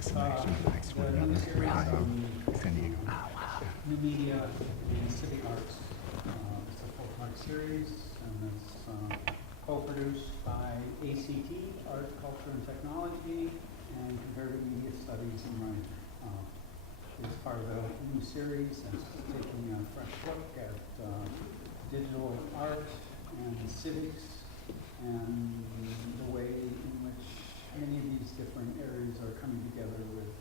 San Diego. New media and civic arts. It's a 4-part series, and it's co-produced by ACT, Art, Culture, and Technology, and Comparative Media Studies and Writing. It's part of a new series that's taking a fresh look at digital art and civics and the way in which many of these different areas are coming together with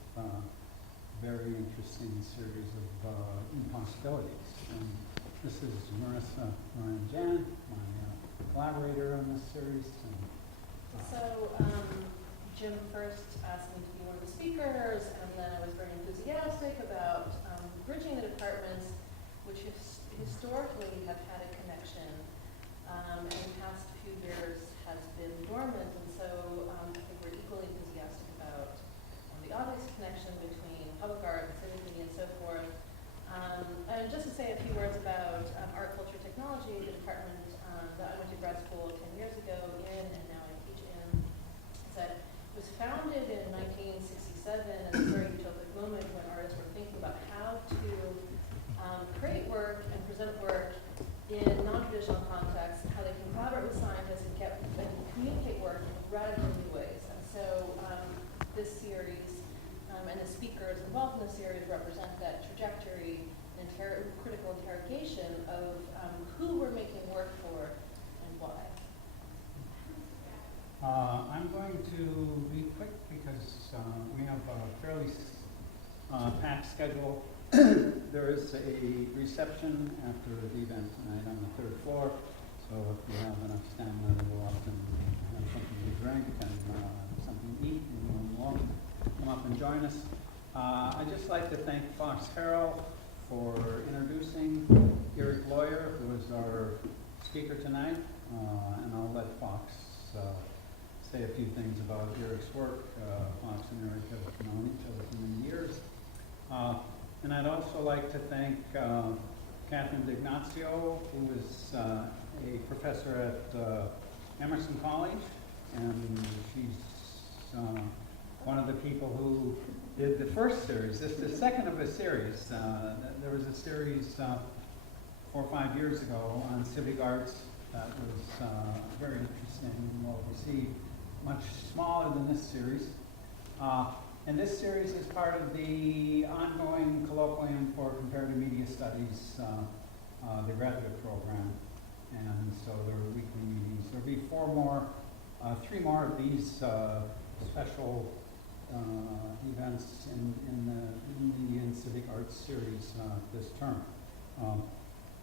very interesting series of impossibilities. And this is Marissa Moran-Jan, my collaborator on this series. And, so Jim first asked me to be one of the speakers, and then I was very enthusiastic about bridging the departments, which historically have had a connection, and the past few years has been dormant, and so I think we're equally enthusiastic about the obvious connection between public art and civic media and so forth. And just to say a few words about art, culture, technology, the department that I went to grad school 10 years ago in, and now I teach in, that was founded in 1967 as a very utopic moment when artists were thinking about how to create work and present work in non-traditional contexts, how they can collaborate with scientists and communicate work in radically new ways. And so this series and the speakers involved in the series represent that trajectory and critical interrogation of who we're making work for and why. I'm going to be quick because we have a fairly packed schedule. There is a reception after the event tonight on the 3rd floor, so if you have enough stamina to go up and have something to drink and something to eat, you're welcome to come up and join us. I'd just like to thank Fox Herald for introducing Erik Loyer, who is our speaker tonight, and I'll let Fox say a few things about Erik's work. Fox and Erik have known each other for many years. And I'd also like to thank Catherine D'Ignazio, who is a professor at Emerson College, and she's one of the people who did the first series. This is the second of a series. There was a series 4 or 5 years ago on civic arts that was very interesting and well received, much smaller than this series. And this series is part of the ongoing Colloquium for Comparative Media Studies, the graduate program. And so there are weekly meetings. There'll be 3 more of these special events in the Media and Civic Arts series this term.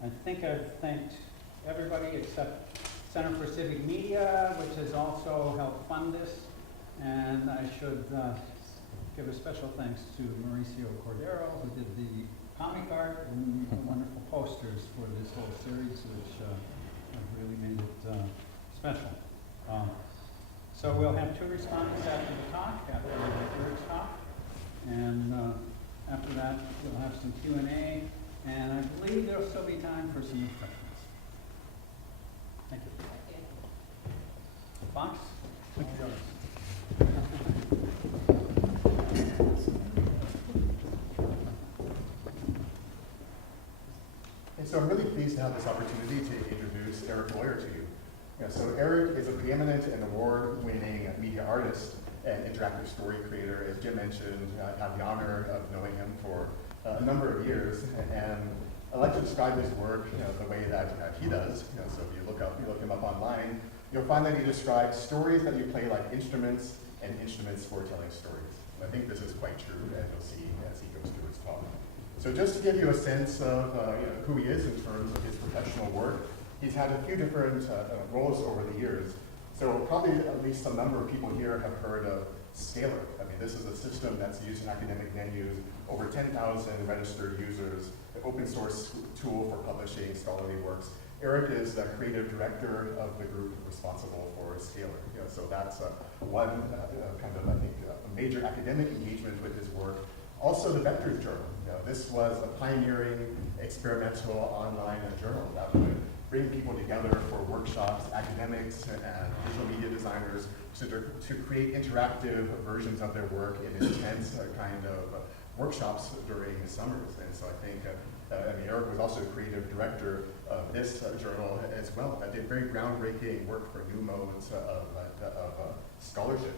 I think I've thanked everybody except Center for Civic Media, which has also helped fund this. And I should give a special thanks to Mauricio Cordero, who did the comic art and the wonderful posters for this whole series, which have really made it special. So we'll have 2 respondents after the talk, after Erik's talk, and after that we'll have some Q&A, and I believe there'll still be time for some refreshments. Thank you. Thank you. Fox? Thank you. And so I'm really pleased to have this opportunity to introduce Erik Loyer to you. So Erik is a preeminent and award-winning media artist and interactive story creator. As Jim mentioned, I have the honor of knowing him for a number of years, and I like to describe his work, the way that he does. So if you look him up online, you'll find that he describes stories that you play like instruments and instruments for telling stories. And I think this is quite true, as you'll see as he goes through his talk. So just to give you a sense of who he is in terms of his professional work, he's had a few different roles over the years. So probably at least some number of people here have heard of Scalar. I mean, this is a system that's used in academic venues, over 10,000 registered users, an open source tool for publishing scholarly works. Erik is the creative director of the group responsible for Scalar. So that's one kind of, I think, a major academic engagement with his work. Also the Vectors Journal. This was a pioneering experimental online journal that would bring people together for workshops, academics and digital media designers, to create interactive versions of their work in intense kind of workshops during the summers. And so I think, Erik was also the creative director of this journal as well. That did very groundbreaking work for new modes of scholarship.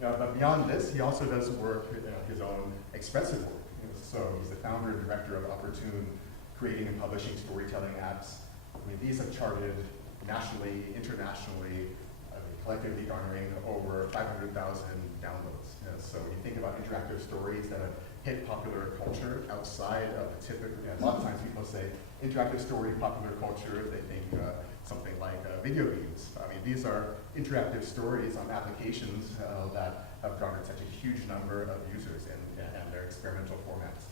But beyond this, he also does work, his own expressive work. So he's the founder and director of Opportune, creating and publishing storytelling apps. I mean, these have charted nationally, internationally, collectively garnering over 500,000 downloads. So when you think about interactive stories that have hit popular culture outside of the typical, a lot of times people say interactive story, popular culture, they think something like video games. I mean, these are interactive stories on applications that have garnered such a huge number of users and their experimental formats.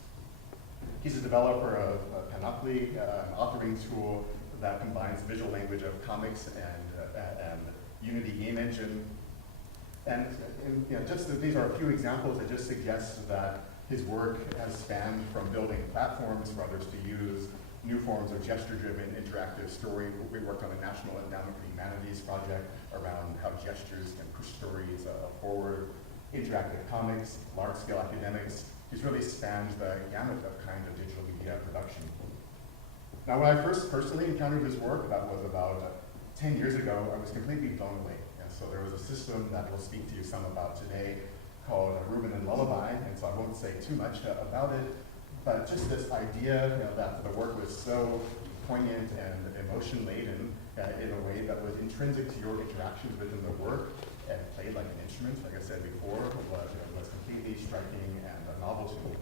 He's a developer of Panoply, an authoring tool that combines visual language of comics and Unity game engine. And these are a few examples that just suggest that his work has spanned from building platforms for others to use, new forms of gesture-driven interactive story. We worked on a National Endowment for Humanities project around how gestures can push stories forward, interactive comics, large-scale academics. He's really spanned the gamut of kind of digital media production. Now, when I first personally encountered his work, that was about 10 years ago, I was completely blown away. And so there was a system that we'll speak to you some about today called Reuben and Lullaby, and so I won't say too much about it, but just this idea that the work was so poignant and emotion-laden in a way that was intrinsic to your interactions within the work and played like an instrument, like I said before, was completely striking and novel to me.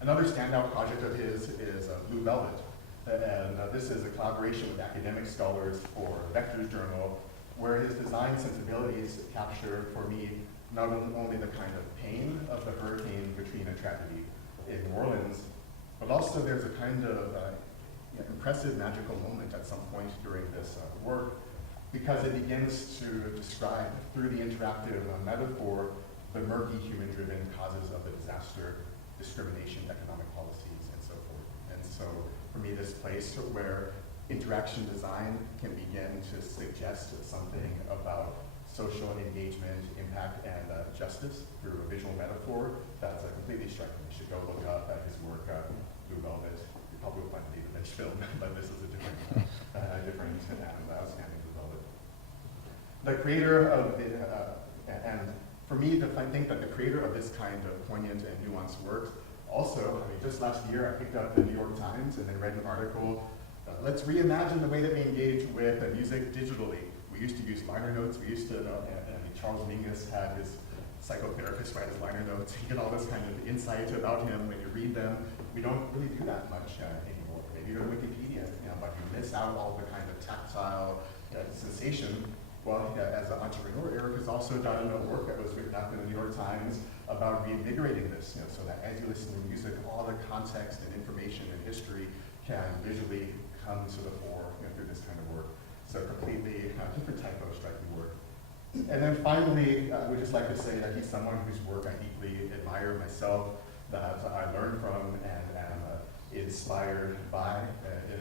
Another standout project of his is Blue Velvet. And this is a collaboration with academic scholars for Vector's Journal, where his design sensibilities capture, for me, not only the kind of pain of the Hurricane Katrina tragedy in New Orleans, but also there's a kind of impressive magical moment at some point during this work, because it begins to describe, through the interactive metaphor, the murky human-driven causes of the disaster, discrimination, economic policies, and so forth. And so, for me, this place where interaction design can begin to suggest something about social engagement, impact, and justice through a visual metaphor, that's completely striking. You should go look up at his work, Blue Velvet. You probably will find the David Lynch film, but this is a different and outstanding Blue Velvet. The creator of the, and for me, I think that the creator of this kind of poignant and nuanced works also, I mean, just last year I picked up the New York Times and then read an article, let's reimagine the way that we engage with music digitally. We used to use liner notes, we used to, Charles Mingus had his psychotherapist write his liner notes. You get all this kind of insight about him when you read them. We don't really do that much anymore. Maybe you go to Wikipedia, but you miss out all the kind of tactile sensation. Well, as an entrepreneur, Erik has also done work that was written up in the New York Times about reinvigorating this, so that as you listen to music, all the context and information and history can visually come to the fore through this kind of work. So completely different type of striking work. And then finally, I would just like to say that he's someone whose work I deeply admire myself, that I learned from and am inspired by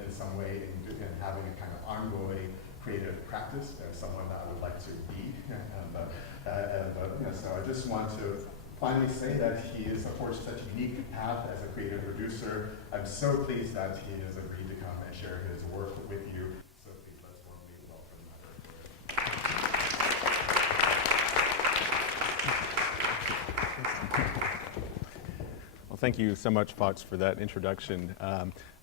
in some way in having a kind of ongoing creative practice, someone that I would like to be. So I just want to finally say that he has forged such a unique path as a creative producer. I'm so pleased that he has agreed to come and share his work with you. So please let's warmly welcome Erik. Well, thank you so much, Fox, for that introduction.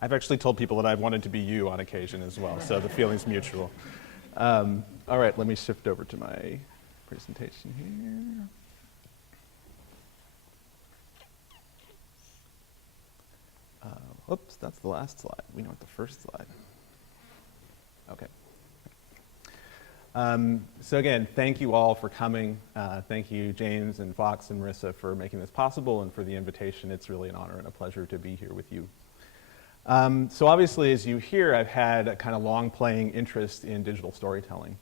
I've actually told people that I've wanted to be you on occasion as well, so the feeling's mutual. All right, let me shift over to my presentation here. Oops, that's the last slide. We know what the first slide. Okay. So again, thank you all for coming. Thank you, James and Fox and Marissa, for making this possible and for the invitation. It's really an honor and a pleasure to be here with you. So obviously, as you hear, I've had a kind of long-playing interest in digital storytelling.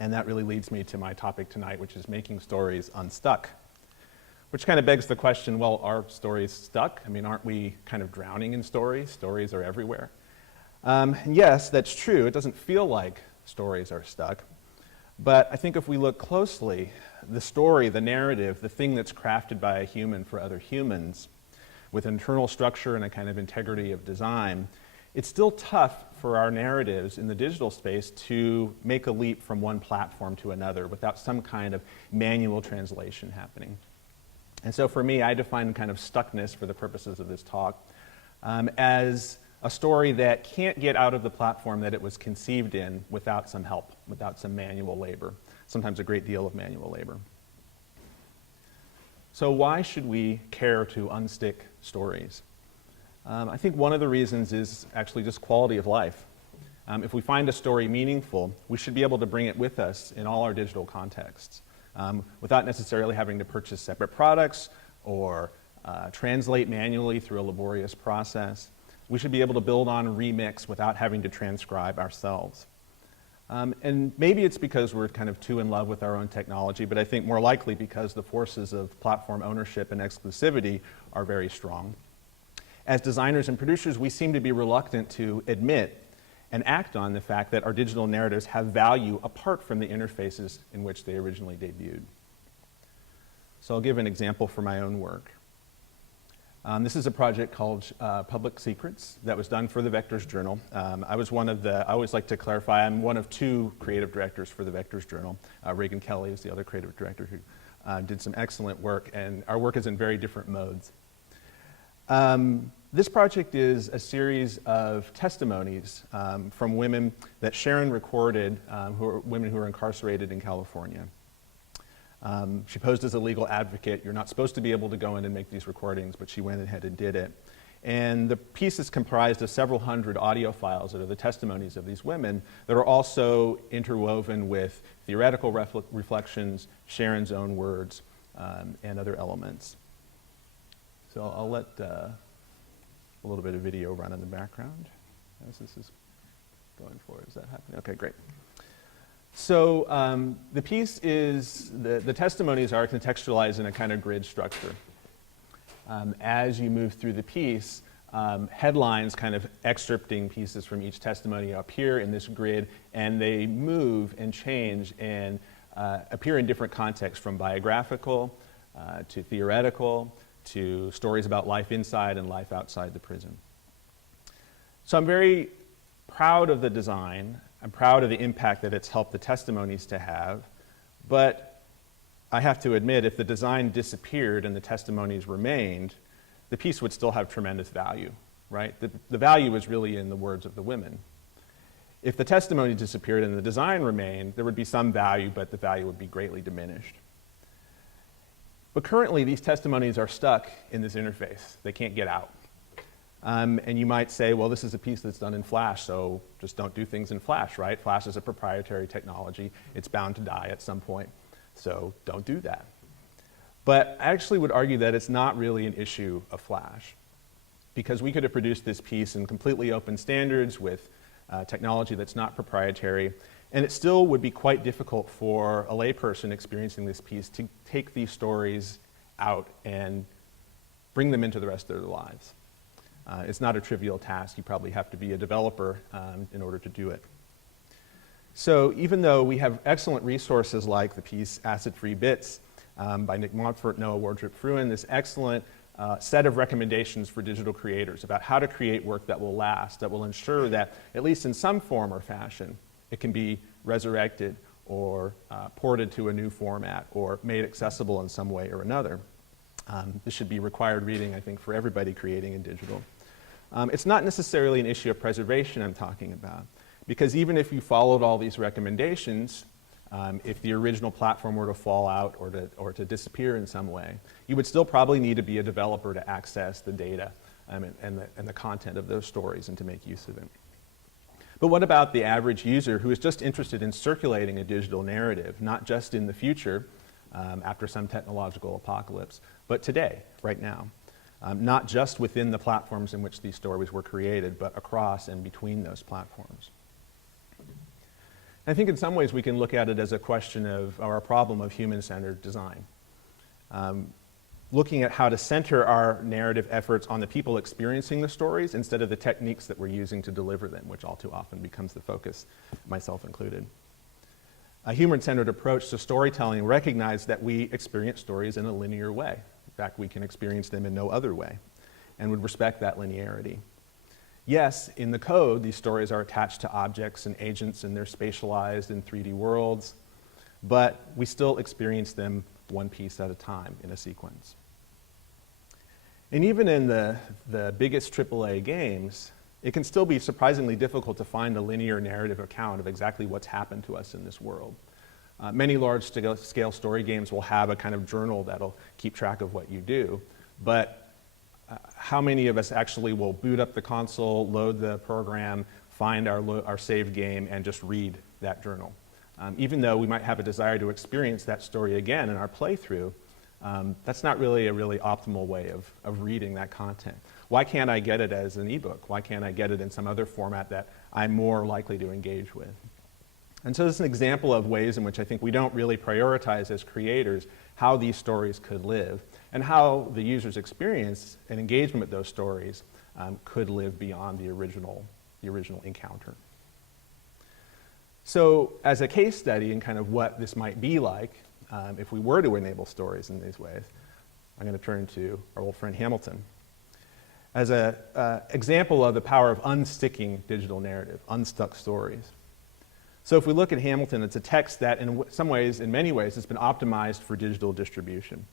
And that really leads me to my topic tonight, which is making stories unstuck. Which kind of begs the question, well, are stories stuck? I mean, aren't we kind of drowning in stories? Stories are everywhere. And yes, that's true. It doesn't feel like stories are stuck. But I think if we look closely, the story, the narrative, the thing that's crafted by a human for other humans, with internal structure and a kind of integrity of design, it's still tough for our narratives in the digital space to make a leap from one platform to another without some kind of manual translation happening. And so for me, I define kind of stuckness for the purposes of this talk as a story that can't get out of the platform that it was conceived in without some help, without some manual labor, sometimes a great deal of manual labor. So why should we care to unstick stories? I think one of the reasons is actually just quality of life. If we find a story meaningful, we should be able to bring it with us in all our digital contexts without necessarily having to purchase separate products or translate manually through a laborious process. We should be able to build on and remix without having to transcribe ourselves. And maybe it's because we're kind of too in love with our own technology, but I think more likely because the forces of platform ownership and exclusivity are very strong. As designers and producers, we seem to be reluctant to admit and act on the fact that our digital narratives have value apart from the interfaces in which they originally debuted. So I'll give an example for my own work. This is a project called Public Secrets that was done for the Vectors Journal. I always like to clarify, I'm one of two creative directors for the Vectors Journal. Reagan Kelly is the other creative director who did some excellent work, and our work is in very different modes. This project is a series of testimonies from women that Sharon recorded, women who are incarcerated in California. She posed as a legal advocate. You're not supposed to be able to go in and make these recordings, but she went ahead and did it. And the piece is comprised of several hundred audio files that are the testimonies of these women that are also interwoven with theoretical reflections, Sharon's own words, and other elements. So I'll let a little bit of video run in the background as this is going forward. Is that happening? Okay, great. So the piece is, the testimonies are contextualized in a kind of grid structure. As you move through the piece, headlines kind of excerpting pieces from each testimony appear in this grid, and they move and change and appear in different contexts, from biographical to theoretical, to stories about life inside and life outside the prison. So I'm very proud of the design. I'm proud of the impact that it's helped the testimonies to have, but I have to admit, if the design disappeared and the testimonies remained, the piece would still have tremendous value, right? The value is really in the words of the women. If the testimony disappeared and the design remained, there would be some value, but the value would be greatly diminished. But currently, these testimonies are stuck in this interface. They can't get out. And you might say, well, this is a piece that's done in Flash, so just don't do things in Flash, right? Flash is a proprietary technology. It's bound to die at some point, so don't do that. But I actually would argue that it's not really an issue of Flash, because we could have produced this piece in completely open standards with technology that's not proprietary, and it still would be quite difficult for a layperson experiencing this piece to take these stories out and bring them into the rest of their lives. It's not a trivial task. You probably have to be a developer in order to do it. So even though we have excellent resources like the piece Acid-Free Bits by Nick Montfort, Noah Wardrip-Fruin, this excellent set of recommendations for digital creators about how to create work that will last, that will ensure that, at least in some form or fashion, it can be resurrected or ported to a new format or made accessible in some way or another. This should be required reading, I think, for everybody creating in digital. It's not necessarily an issue of preservation I'm talking about, because even if you followed all these recommendations, if the original platform were to fall out or to disappear in some way, you would still probably need to be a developer to access the data and the content of those stories and to make use of it. But what about the average user who is just interested in circulating a digital narrative, not just in the future, after some technological apocalypse, but today, right now? Not just within the platforms in which these stories were created, but across and between those platforms. I think in some ways we can look at it as a question of, or a problem of human-centered design. looking at how to center our narrative efforts on the people experiencing the stories instead of the techniques that we're using to deliver them, which all too often becomes the focus, myself included. A human-centered approach to storytelling recognizes that we experience stories in a linear way. In fact, we can experience them in no other way, and would respect that linearity. Yes, in the code, these stories are attached to objects and agents, and they're spatialized in 3D worlds, but we still experience them one piece at a time in a sequence. And even in the biggest AAA games, it can still be surprisingly difficult to find a linear narrative account of exactly what's happened to us in this world. Many large-scale story games will have a kind of journal that'll keep track of what you do, but how many of us actually will boot up the console, load the program, find our saved game, and just read that journal? Even though we might have a desire to experience that story again in our playthrough, that's not really a really optimal way of reading that content. Why can't I get it as an ebook? Why can't I get it in some other format that I'm more likely to engage with? And so this is an example of ways in which I think we don't really prioritize as creators how these stories could live and how the user's experience and engagement with those stories could live beyond the original encounter. So as a case study in kind of what this might be like if we were to enable stories in these ways, I'm going to turn to our old friend Hamilton. As an example of the power of unsticking digital narrative, unstuck stories. So if we look at Hamilton, it's a text that in some ways, in many ways, has been optimized for digital distribution.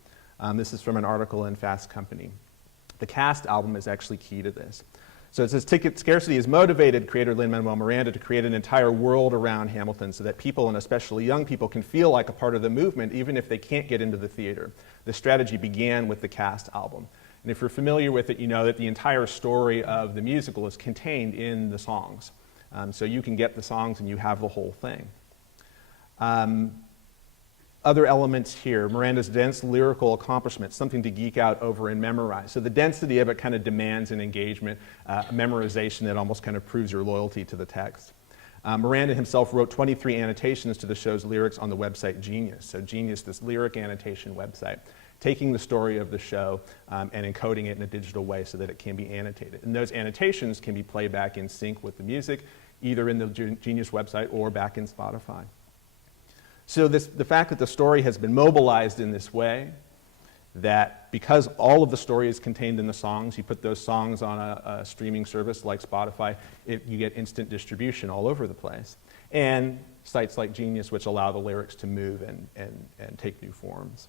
This is from an article in Fast Company. The Cast album is actually key to this. So it says, ticket scarcity has motivated creator Lin-Manuel Miranda to create an entire world around Hamilton so that people, and especially young people, can feel like a part of the movement even if they can't get into the theater. The strategy began with the Cast album. And if you're familiar with it, you know that the entire story of the musical is contained in the songs. So you can get the songs and you have the whole thing. Other elements here, Miranda's dense lyrical accomplishments, something to geek out over and memorize. So the density of it kind of demands an engagement, a memorization that almost kind of proves your loyalty to the text. Miranda himself wrote 23 annotations to the show's lyrics on the website Genius. So Genius, this lyric annotation website, taking the story of the show and encoding it in a digital way so that it can be annotated. And those annotations can be played back in sync with the music, either in the Genius website or back in Spotify. So the fact that the story has been mobilized in this way, that because all of the story is contained in the songs, you put those songs on a streaming service like Spotify, you get instant distribution all over the place. And sites like Genius, which allow the lyrics to move and take new forms.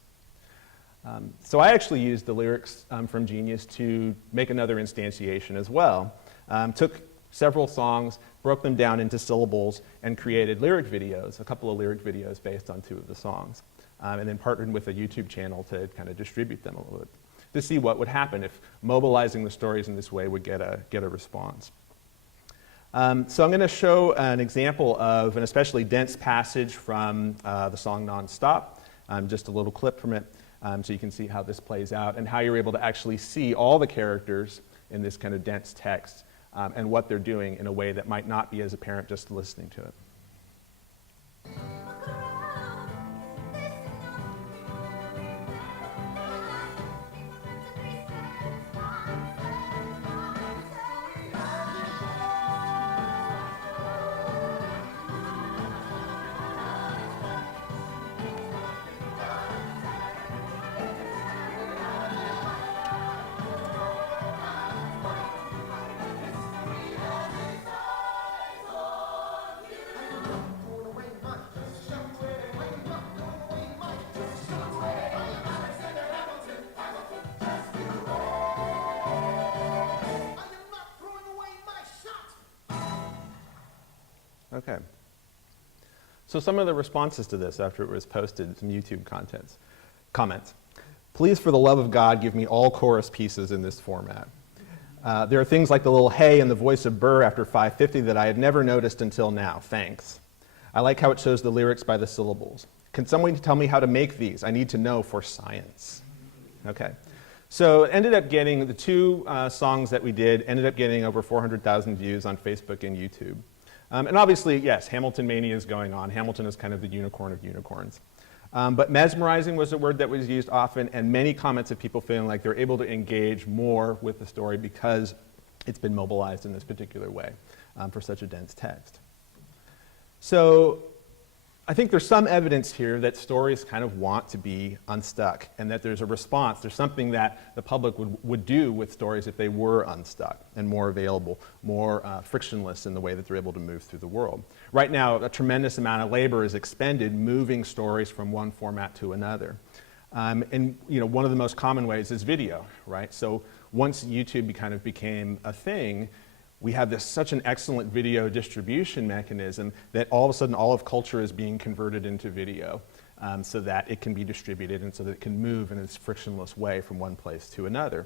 So I actually used the lyrics from Genius to make another instantiation as well. Took several songs, broke them down into syllables, and created lyric videos, a couple of lyric videos based on 2 of the songs. And then partnered with a YouTube channel to kind of distribute them a little bit, to see what would happen if mobilizing the stories in this way would get a response. So I'm going to show an example of an especially dense passage from the song Non-Stop, just a little clip from it, so you can see how this plays out and how you're able to actually see all the characters in this kind of dense text and what they're doing in a way that might not be as apparent just listening to it. Okay. So some of the responses to this after it was posted, some YouTube comments. Please, for the love of God, give me all chorus pieces in this format. There are things like the little hey and the voice of Burr after 550 that I had never noticed until now. Thanks. I like how it shows the lyrics by the syllables. Can someone tell me how to make these? I need to know for science. Okay. So it ended up getting, the 2 songs that we did ended up getting over 400,000 views on Facebook and YouTube. And obviously, yes, Hamilton mania is going on. Hamilton is kind of the unicorn of unicorns. But mesmerizing was a word that was used often, and many comments of people feeling like they're able to engage more with the story because it's been mobilized in this particular way for such a dense text. So I think there's some evidence here that stories kind of want to be unstuck, and that there's a response. There's something that the public would do with stories if they were unstuck and more available, more frictionless in the way that they're able to move through the world. Right now, a tremendous amount of labor is expended moving stories from one format to another. And one of the most common ways is video, right? So once YouTube kind of became a thing, we have such an excellent video distribution mechanism that all of a sudden all of culture is being converted into video so that it can be distributed and so that it can move in this frictionless way from one place to another.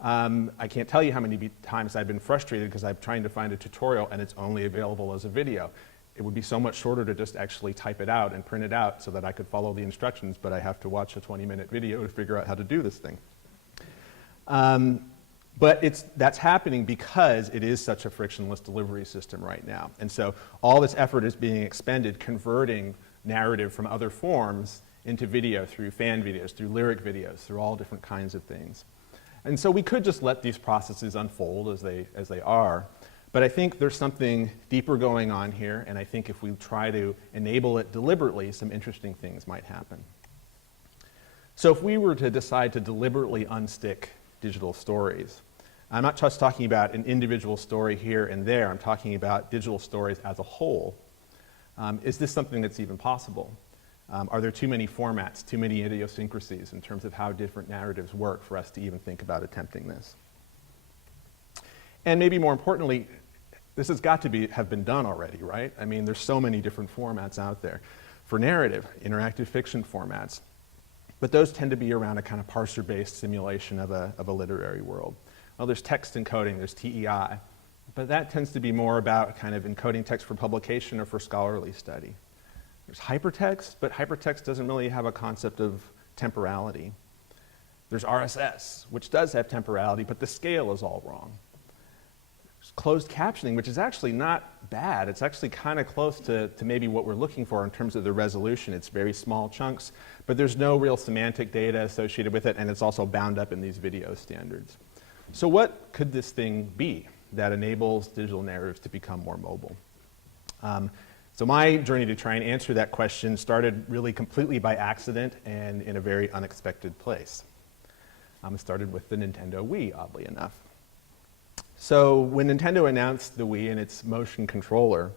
I can't tell you how many times I've been frustrated because I'm trying to find a tutorial and it's only available as a video. It would be so much shorter to just actually type it out and print it out so that I could follow the instructions, but I have to watch a 20-minute video to figure out how to do this thing. But that's happening because it is such a frictionless delivery system right now. And so all this effort is being expended converting narrative from other forms into video through fan videos, through lyric videos, through all different kinds of things. And so we could just let these processes unfold as they are. But I think there's something deeper going on here, and I think if we try to enable it deliberately, some interesting things might happen. So if we were to decide to deliberately unstick digital stories, I'm not just talking about an individual story here and there, I'm talking about digital stories as a whole. Is this something that's even possible? Are there too many formats, too many idiosyncrasies in terms of how different narratives work for us to even think about attempting this? And maybe more importantly, this has got to have been done already, right? I mean, there's so many different formats out there for narrative, interactive fiction formats. But those tend to be around a kind of parser-based simulation of a literary world. Well, there's text encoding, there's TEI, but that tends to be more about kind of encoding text for publication or for scholarly study. There's hypertext, but hypertext doesn't really have a concept of temporality. There's RSS, which does have temporality, but the scale is all wrong. There's closed captioning, which is actually not bad. It's actually kind of close to maybe what we're looking for in terms of the resolution. It's very small chunks, but there's no real semantic data associated with it, and it's also bound up in these video standards. So what could this thing be that enables digital narratives to become more mobile? So my journey to try and answer that question started really completely by accident and in a very unexpected place. It started with the Nintendo Wii, oddly enough. So when Nintendo announced the Wii and its motion controller,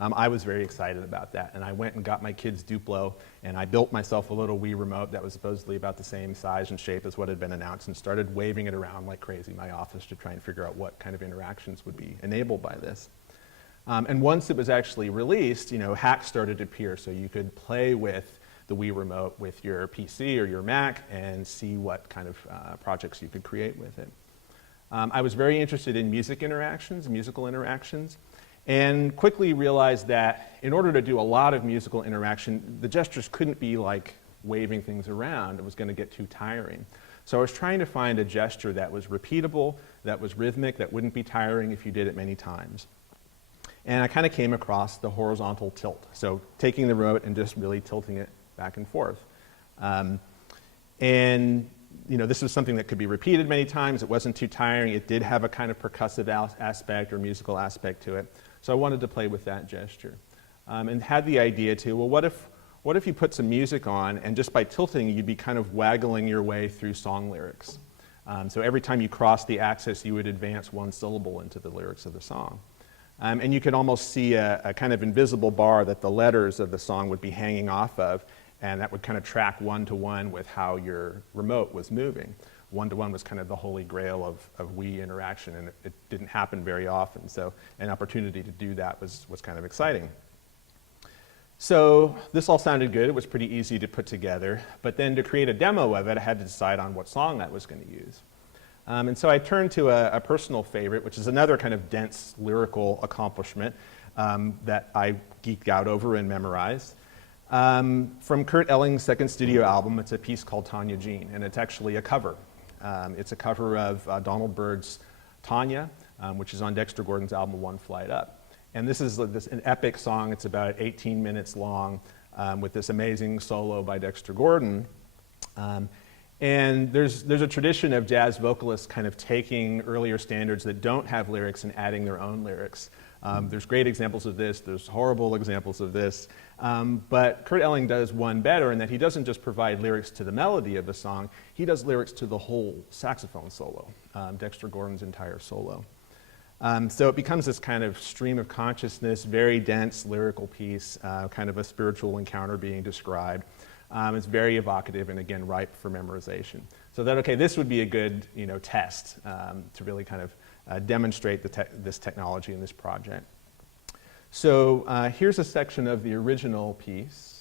I was very excited about that, and I went and got my kid's Duplo, and I built myself a little Wii remote that was supposedly about the same size and shape as what had been announced, and started waving it around like crazy in my office to try and figure out what kind of interactions would be enabled by this. And once it was actually released, hacks started to appear, so you could play with the Wii remote with your PC or your Mac and see what kind of projects you could create with it. I was very interested in musical interactions, and quickly realized that in order to do a lot of musical interaction, the gestures couldn't be like waving things around. It was going to get too tiring. So I was trying to find a gesture that was repeatable, that was rhythmic, that wouldn't be tiring if you did it many times. And I kind of came across the horizontal tilt. So taking the remote and just really tilting it back and forth. This was something that could be repeated many times. It wasn't too tiring. It did have a kind of percussive aspect or musical aspect to it. So I wanted to play with that gesture. And had the idea too, well, what if you put some music on and just by tilting, you'd be kind of waggling your way through song lyrics. So every time you crossed the axis, you would advance one syllable into the lyrics of the song. And you could almost see a kind of invisible bar that the letters of the song would be hanging off of, and that would kind of track one-to-one with how your remote was moving. One-to-one was kind of the holy grail of Wii interaction, and it didn't happen very often, so an opportunity to do that was kind of exciting. So this all sounded good. It was pretty easy to put together, but then to create a demo of it, I had to decide on what song I was going to use. And so I turned to a personal favorite, which is another kind of dense lyrical accomplishment that I geeked out over and memorized. From Kurt Elling's second studio album, it's a piece called Tanya Jean, and it's actually a cover. It's a cover of Donald Byrd's Tanya, which is on Dexter Gordon's album One Flight Up. And this is an epic song. It's about 18 minutes long. with this amazing solo by Dexter Gordon. And there's a tradition of jazz vocalists kind of taking earlier standards that don't have lyrics and adding their own lyrics. There's great examples of this, there's horrible examples of this, but Kurt Elling does one better in that he doesn't just provide lyrics to the melody of the song, he does lyrics to the whole saxophone solo, Dexter Gordon's entire solo. So it becomes this kind of stream of consciousness, very dense lyrical piece, kind of a spiritual encounter being described. It's very evocative and, again, ripe for memorization. So that, okay, this would be a good, test to really kind of demonstrate this technology in this project. So here's a section of the original piece.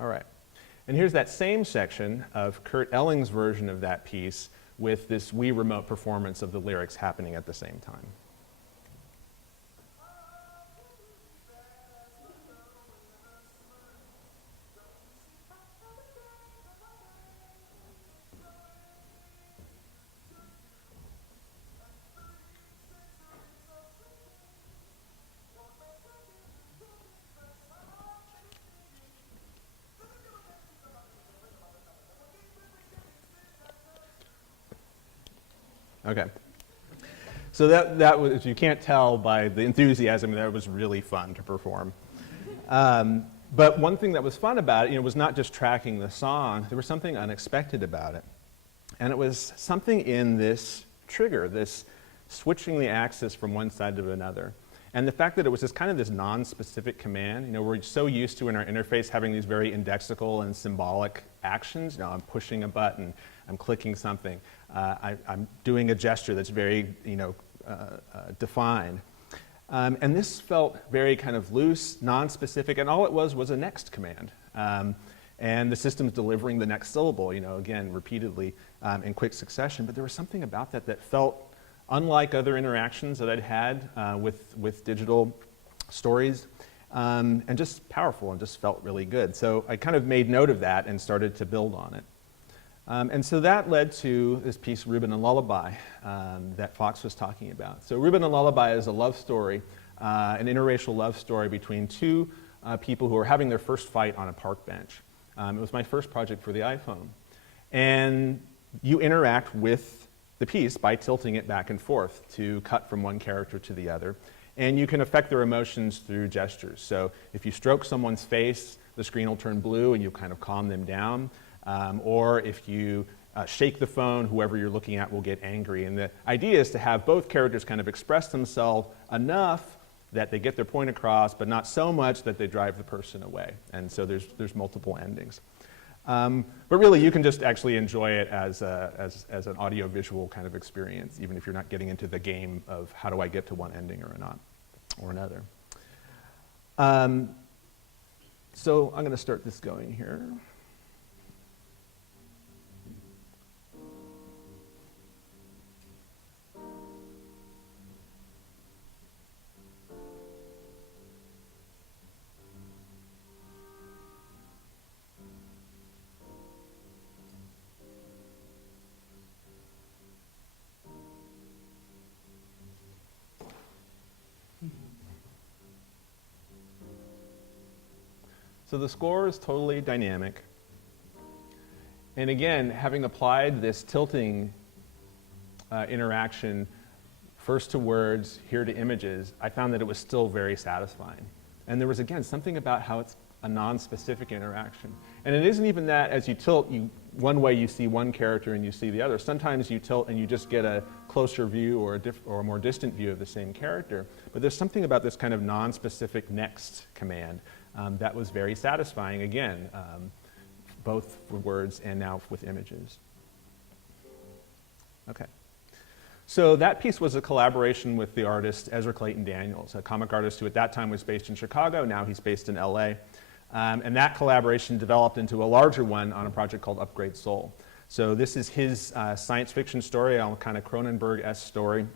All right. And here's that same section of Kurt Elling's version of that piece with this Wii Remote performance of the lyrics happening at the same time. Okay. So that was, you can't tell by the enthusiasm, that was really fun to perform. But one thing that was fun about it, was not just tracking the song, there was something unexpected about it. And it was something in this trigger, this switching the axis from one side to another. And the fact that it was this kind of this non-specific command, we're so used to in our interface having these very indexical and symbolic actions. I'm pushing a button, I'm clicking something, I'm doing a gesture that's very, defined. And this felt very kind of loose, non-specific, and all it was a next command. And the system's delivering the next syllable, again, repeatedly in quick succession. But there was something about that that felt unlike other interactions that I'd had with digital stories, and just powerful and just felt really good. So I kind of made note of that and started to build on it. And so that led to this piece, Reuben and Lullaby, that Fox was talking about. So Reuben and Lullaby is a love story, an interracial love story between two people who are having their first fight on a park bench. It was my first project for the iPhone. And you interact with the piece by tilting it back and forth to cut from one character to the other. And you can affect their emotions through gestures. So if you stroke someone's face, the screen will turn blue and you kind of calm them down. Or if you shake the phone, whoever you're looking at will get angry. And the idea is to have both characters kind of express themselves enough that they get their point across, but not so much that they drive the person away. And so there's multiple endings. But really, you can just actually enjoy it as an audio-visual kind of experience, even if you're not getting into the game of how do I get to one ending or another. So I'm going to start this going here. So the score is totally dynamic. And again, having applied this tilting interaction first to words, here to images, I found that it was still very satisfying. And there was, again, something about how it's a non-specific interaction. And it isn't even that as you tilt, one way you see one character and you see the other. Sometimes you tilt and you just get a closer view or a more distant view of the same character. But there's something about this kind of non-specific next command that was very satisfying, again, both for words and now with images. Okay. So that piece was a collaboration with the artist Ezra Clayton Daniels, a comic artist who at that time was based in Chicago. Now he's based in LA. And that collaboration developed into a larger one on a project called Upgrade Soul. So this is his science fiction story, a kind of Cronenberg-esque story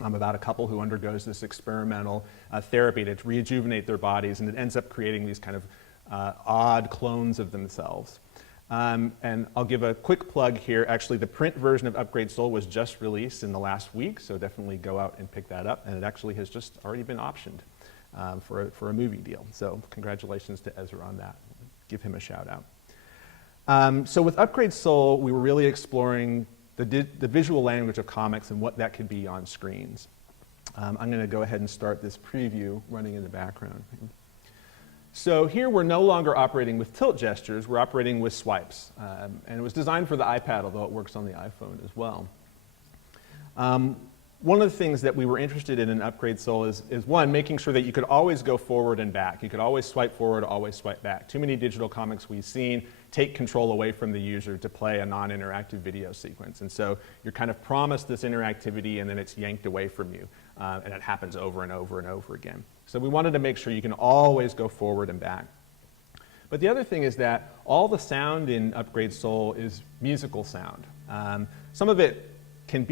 about a couple who undergoes this experimental therapy to rejuvenate their bodies, and it ends up creating these kind of odd clones of themselves. And I'll give a quick plug here. Actually, the print version of Upgrade Soul was just released in the last week, so definitely go out and pick that up. And it actually has just already been optioned for a movie deal. So congratulations to Ezra on that. Give him a shout out. So with Upgrade Soul, we were really exploring the visual language of comics and what that could be on screens. I'm going to go ahead and start this preview running in the background. So here we're no longer operating with tilt gestures, we're operating with swipes. And it was designed for the iPad, although it works on the iPhone as well. One of the things that we were interested in Upgrade Soul is one, making sure that you could always go forward and back. You could always swipe forward, always swipe back. Too many digital comics we've seen take control away from the user to play a non-interactive video sequence. And so you're kind of promised this interactivity and then it's yanked away from you. And it happens over and over and over again. So we wanted to make sure you can always go forward and back. But the other thing is that all the sound in Upgrade Soul is musical sound. Some of it can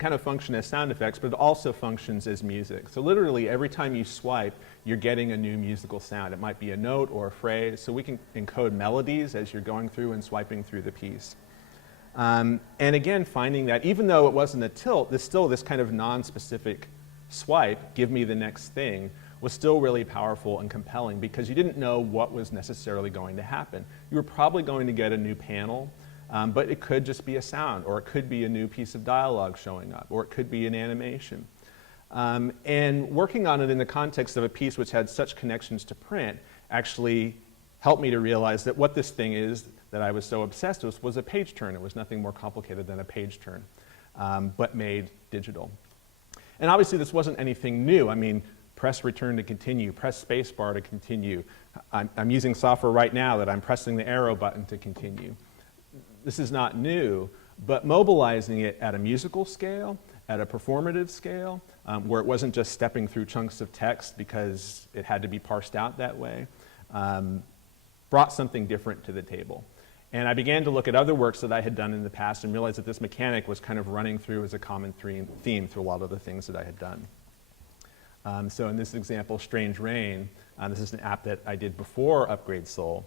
kind of function as sound effects, but it also functions as music. So literally every time you swipe, you're getting a new musical sound. It might be a note or a phrase, so we can encode melodies as you're going through and swiping through the piece. And again, finding that even though it wasn't a tilt, there's still this kind of non-specific swipe, give me the next thing, was still really powerful and compelling because you didn't know what was necessarily going to happen. You were probably going to get a new panel, but it could just be a sound, or it could be a new piece of dialogue showing up, or it could be an animation. And working on it in the context of a piece which had such connections to print actually helped me to realize that what this thing is that I was so obsessed with was a page turn. It was nothing more complicated than a page turn, but made digital. And obviously this wasn't anything new. I mean, press return to continue, press spacebar to continue. I'm using software right now that I'm pressing the arrow button to continue. This is not new, but mobilizing it at a musical scale, at a performative scale, where it wasn't just stepping through chunks of text because it had to be parsed out that way, brought something different to the table. And I began to look at other works that I had done in the past and realized that this mechanic was kind of running through as a common theme through a lot of the things that I had done. So in this example, Strange Rain, this is an app that I did before Upgrade Soul.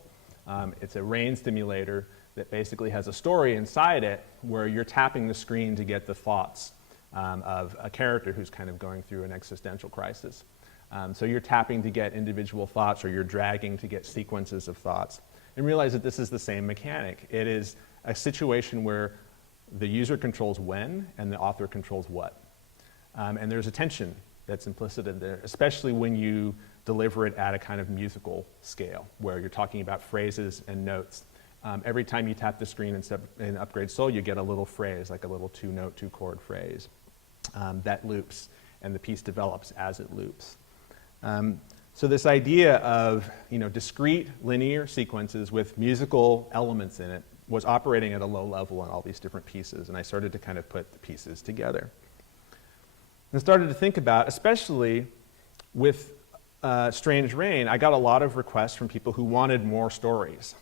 It's a rain simulator that basically has a story inside it where you're tapping the screen to get the thoughts of a character who's kind of going through an existential crisis. So you're tapping to get individual thoughts, or you're dragging to get sequences of thoughts. And realize that this is the same mechanic. It is a situation where the user controls when and the author controls what. And there's a tension that's implicit in there, especially when you deliver it at a kind of musical scale, where you're talking about phrases and notes. Every time you tap the screen in Upgrade Soul, you get a little phrase, like a little two-note, two-chord phrase that loops, and the piece develops as it loops. So this idea of discrete linear sequences with musical elements in it was operating at a low level on all these different pieces, and I started to kind of put the pieces together. And started to think about, especially with Strange Rain, I got a lot of requests from people who wanted more stories.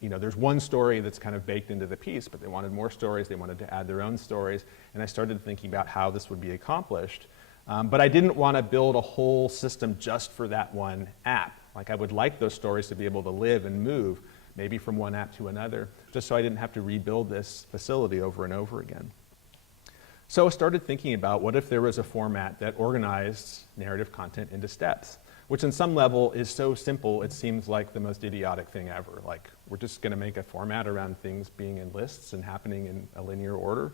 There's one story that's kind of baked into the piece, but they wanted more stories, they wanted to add their own stories, and I started thinking about how this would be accomplished. But I didn't want to build a whole system just for that one app. Like, I would like those stories to be able to live and move, maybe from one app to another, just so I didn't have to rebuild this facility over and over again. So I started thinking about, what if there was a format that organized narrative content into steps, which in some level is so simple it seems like the most idiotic thing ever. Like, we're just going to make a format around things being in lists and happening in a linear order.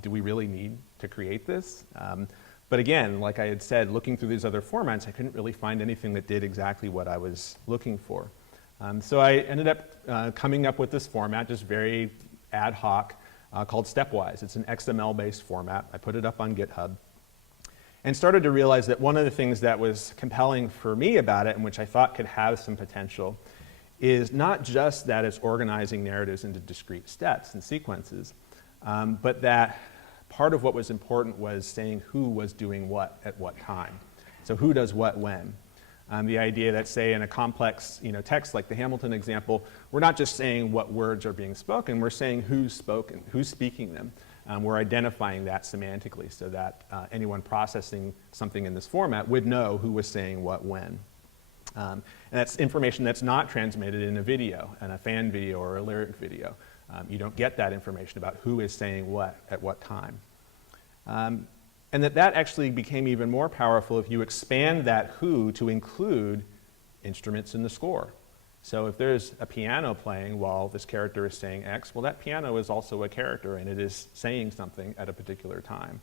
Do we really need to create this? But again, like I had said, looking through these other formats, I couldn't really find anything that did exactly what I was looking for. So I ended up coming up with this format, just very ad hoc, called Stepwise. It's an XML-based format. I put it up on GitHub and started to realize that one of the things that was compelling for me about it, and which I thought could have some potential, is not just that it's organizing narratives into discrete steps and sequences, but that part of what was important was saying who was doing what at what time. So who does what when. The idea that, say, in a complex text like the Hamilton example, we're not just saying what words are being spoken, we're saying who's speaking them. We're identifying that semantically so that anyone processing something in this format would know who was saying what when. And that's information that's not transmitted in a video, in a fan video or a lyric video. You don't get that information about who is saying what at what time. And that actually became even more powerful if you expand that who to include instruments in the score. So if there's a piano playing while this character is saying X, well, that piano is also a character, and it is saying something at a particular time.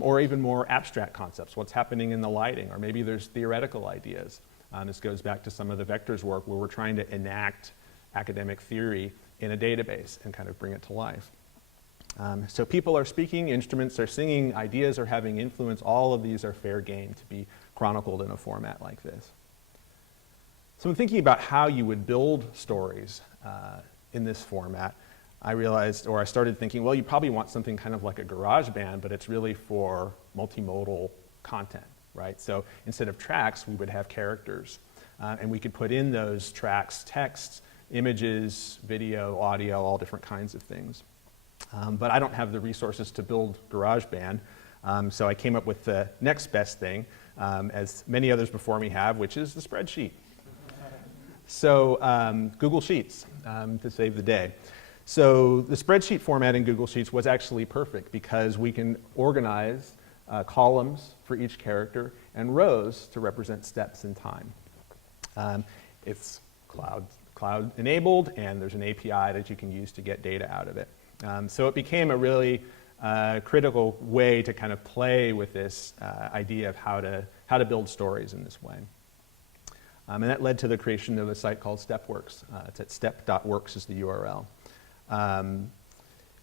Or even more abstract concepts, what's happening in the lighting, or maybe there's theoretical ideas. This goes back to some of the vectors work where we're trying to enact academic theory in a database and kind of bring it to life. So people are speaking, instruments are singing, ideas are having influence. All of these are fair game to be chronicled in a format like this. So I'm thinking about how you would build stories in this format. I started thinking, well, you probably want something kind of like a GarageBand, but it's really for multimodal content, right? So instead of tracks, we would have characters. And we could put in those tracks text, images, video, audio, all different kinds of things. But I don't have the resources to build GarageBand, so I came up with the next best thing, as many others before me have, which is the spreadsheet. So Google Sheets, to save the day. So the spreadsheet format in Google Sheets was actually perfect because we can organize columns for each character and rows to represent steps in time. It's cloud enabled, and there's an API that you can use to get data out of it. So it became a really critical way to kind of play with this idea of how to build stories in this way. And that led to the creation of a site called StepWorks. It's at step.works is the URL.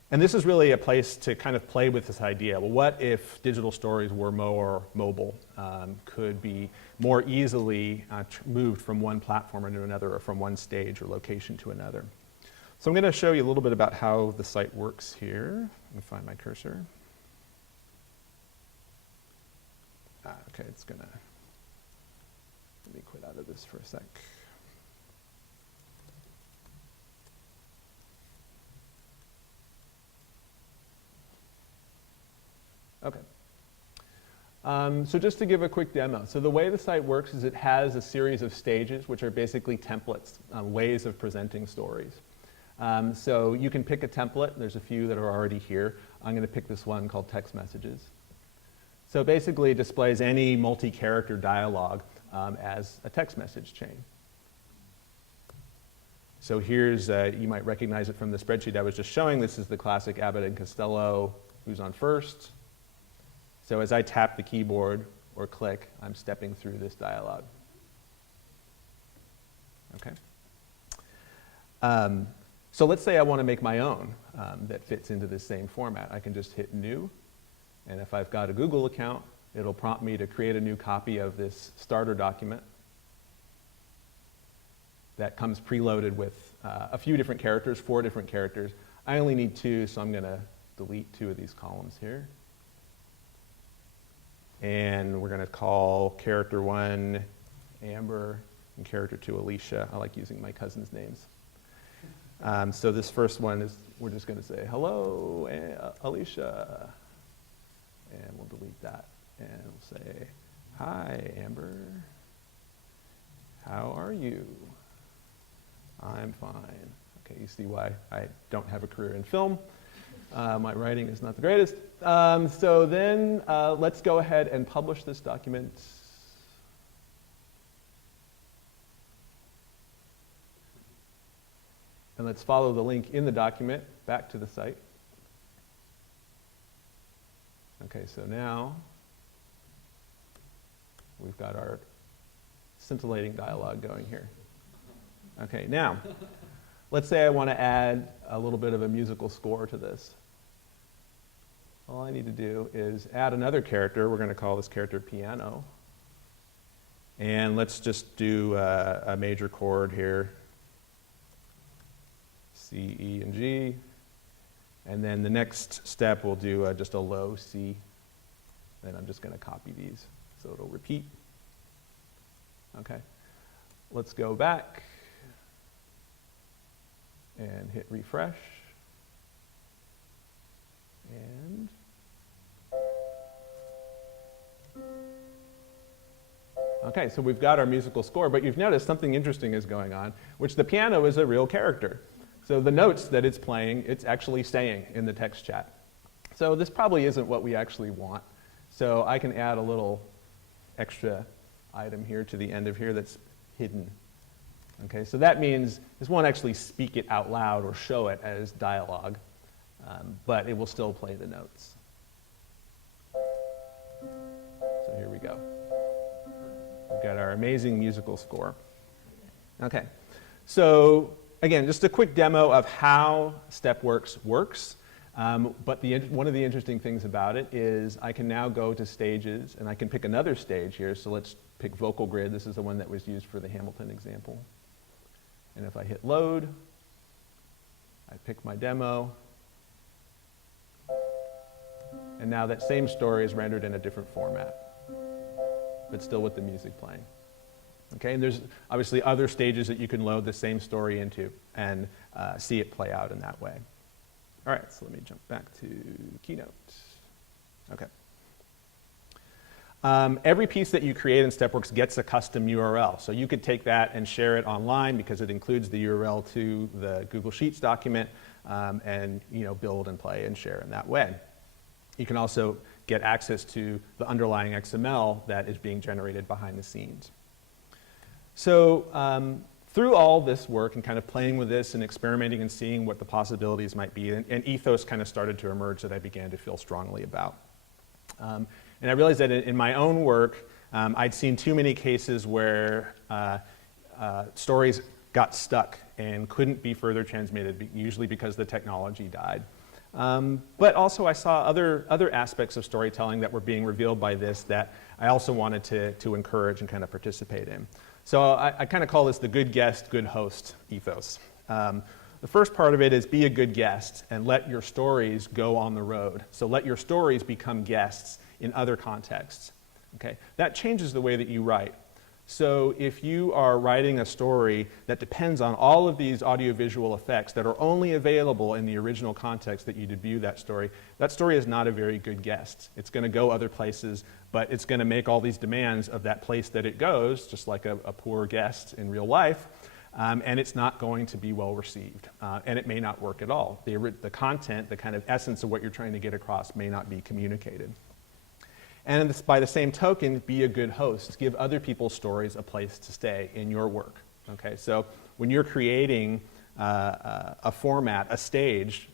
And this is really a place to kind of play with this idea. Well, what if digital stories were more mobile, could be more easily moved from one platform to another, or from one stage or location to another? So I'm going to show you a little bit about how the site works here. Let me find my cursor. Okay, it's going to, let me quit out of this for a sec. Okay. So just to give a quick demo. So the way the site works is it has a series of stages, which are basically templates, ways of presenting stories. So you can pick a template. There's a few that are already here. I'm going to pick this one called text messages. So basically it displays any multi-character dialogue as a text message chain. So here's, you might recognize it from the spreadsheet I was just showing. This is the classic Abbott and Costello, who's on first. So as I tap the keyboard or click, I'm stepping through this dialogue. Okay. So let's say I want to make my own that fits into this same format. I can just hit new, and if I've got a Google account, it'll prompt me to create a new copy of this starter document that comes preloaded with a few different characters, 4 different characters. I only need 2, so I'm going to delete 2 of these columns here. And we're going to call character 1 Amber and character 2 Alicia. I like using my cousin's names. So this first one is, we're just going to say, hello, Alicia. And we'll delete that. And we'll say, hi, Amber. How are you? I'm fine. Okay, you see why I don't have a career in film. My writing is not the greatest. So then let's go ahead and publish this document. And let's follow the link in the document back to the site. Okay, so now we've got our scintillating dialogue going here. Okay, now, let's say I want to add a little bit of a musical score to this. All I need to do is add another character. We're going to call this character Piano. And let's just do a major chord here. C, E, and G. And then the next step we'll do just a low C. Then I'm just going to copy these so it'll repeat. Okay, let's go back and hit refresh. And okay, so we've got our musical score, but you've noticed something interesting is going on, which the piano is a real character. So the notes that it's playing, it's actually saying in the text chat. So this probably isn't what we actually want. So I can add a little extra item here to the end of here that's hidden. Okay, so that means this won't actually speak it out loud or show it as dialogue, but it will still play the notes. So here we go. We've got our amazing musical score. Okay, so again, just a quick demo of how Stepworks works. But one of the interesting things about it is I can now go to stages, and I can pick another stage here. So let's pick vocal grid. This is the one that was used for the Hamilton example. And if I hit load, I pick my demo. And now that same story is rendered in a different format, but still with the music playing. Okay, and there's obviously other stages that you can load the same story into and see it play out in that way. All right, so let me jump back to Keynote. Okay. Every piece that you create in Stepworks gets a custom URL. So you could take that and share it online because it includes the URL to the Google Sheets document and build and play and share in that way. You can also get access to the underlying XML that is being generated behind the scenes. So through all this work and kind of playing with this and experimenting and seeing what the possibilities might be, and Ethos kind of started to emerge that I began to feel strongly about. And I realized that in my own work, I'd seen too many cases where stories got stuck and couldn't be further transmitted, usually because the technology died. But also I saw other aspects of storytelling that were being revealed by this that I also wanted to encourage and kind of participate in. So I kind of call this the good guest, good host ethos. The first part of it is be a good guest and let your stories go on the road. So let your stories become guests in other contexts. Okay? That changes the way that you write. So if you are writing a story that depends on all of these audiovisual effects that are only available in the original context that you debut that story is not a very good guest. It's going to go other places, but it's going to make all these demands of that place that it goes, just like a poor guest in real life, and it's not going to be well received, and it may not work at all. The content, the kind of essence of what you're trying to get across may not be communicated. And by the same token, be a good host. Give other people's stories a place to stay in your work. Okay, so when you're creating a format, a stage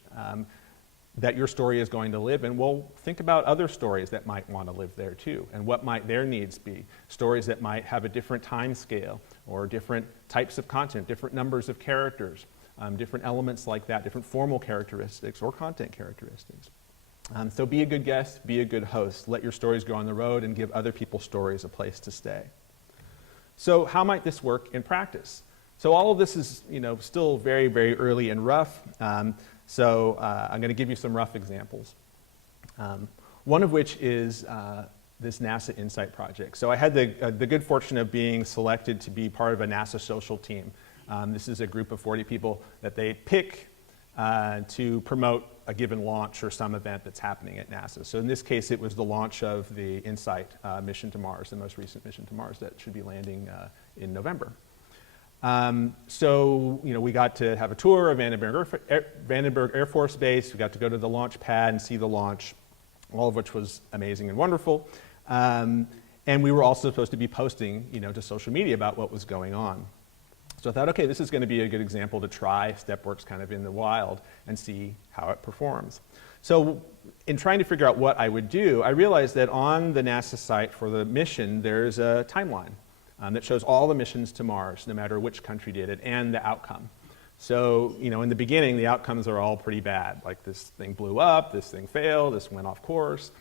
that your story is going to live in, well, think about other stories that might want to live there too, and what might their needs be. Stories that might have a different time scale, or different types of content, different numbers of characters, different elements like that, different formal characteristics or content characteristics. So be a good guest, be a good host. Let your stories go on the road and give other people's stories a place to stay. So how might this work in practice? So all of this is still very, very early and rough. So I'm going to give you some rough examples. One of which is this NASA Insight project. So I had the good fortune of being selected to be part of a NASA social team. This is a group of 40 people that they pick to promote a given launch or some event that's happening at NASA. So in this case, it was the launch of the InSight mission to Mars, the most recent mission to Mars that should be landing in November. So we got to have a tour of Vandenberg Air Force Base. We got to go to the launch pad and see the launch, all of which was amazing and wonderful. And we were also supposed to be posting to social media about what was going on. So I thought, okay, this is going to be a good example to try Stepworks kind of in the wild and see how it performs. So in trying to figure out what I would do, I realized that on the NASA site for the mission, there's a timeline that shows all the missions to Mars, no matter which country did it, and the outcome. So, in the beginning, the outcomes are all pretty bad. Like this thing blew up, this thing failed, this went off course.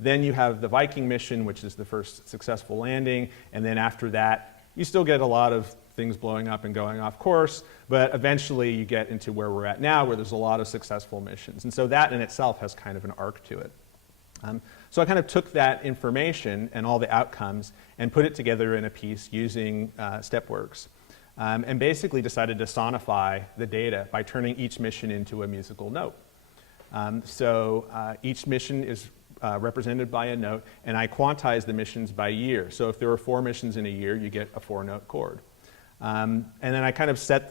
Then you have the Viking mission, which is the first successful landing, and then after that, you still get a lot of things blowing up and going off course, but eventually you get into where we're at now, where there's a lot of successful missions. And so that in itself has kind of an arc to it. So I kind of took that information and all the outcomes and put it together in a piece using Stepworks, and basically decided to sonify the data by turning each mission into a musical note. Each mission is represented by a note, and I quantize the missions by year. So if there are 4 missions in a year, you get a 4-note chord. And then I kind of set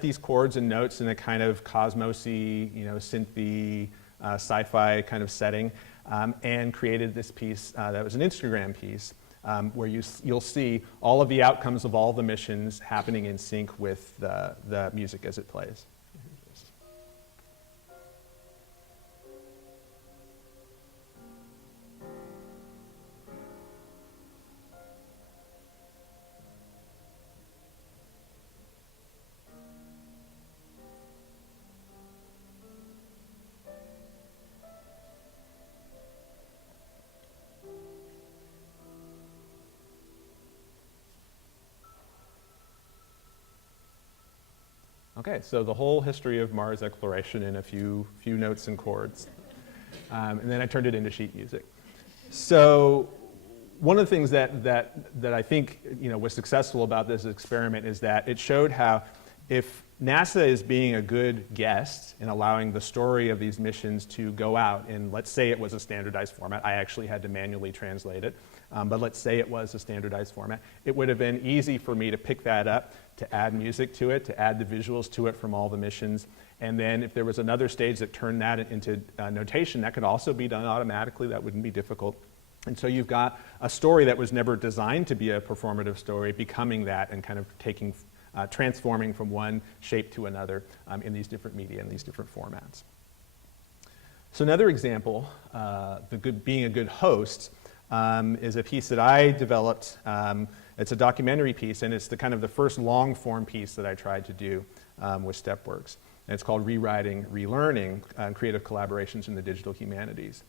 these chords and notes in a kind of cosmosy, synthy, sci-fi kind of setting, and created this piece that was an Instagram piece, where you'll see all of the outcomes of all the missions happening in sync with the music as it plays. Okay, so the whole history of Mars exploration in a few notes and chords. And then I turned it into sheet music. So one of the things that I think was successful about this experiment is that it showed how if NASA is being a good guest in allowing the story of these missions to go out, and let's say it was a standardized format, I actually had to manually translate it, but let's say it was a standardized format, it would have been easy for me to pick that up, to add music to it, to add the visuals to it from all the missions, and then if there was another stage that turned that into notation, that could also be done automatically, that wouldn't be difficult. And so you've got a story that was never designed to be a performative story becoming that and kind of transforming from one shape to another in these different media and these different formats. So another example, being a good host, is a piece that I developed. It's a documentary piece, and it's the kind of the first long-form piece that I tried to do with Stepworks. And it's called Rewriting, Relearning, Creative Collaborations in the Digital Humanities.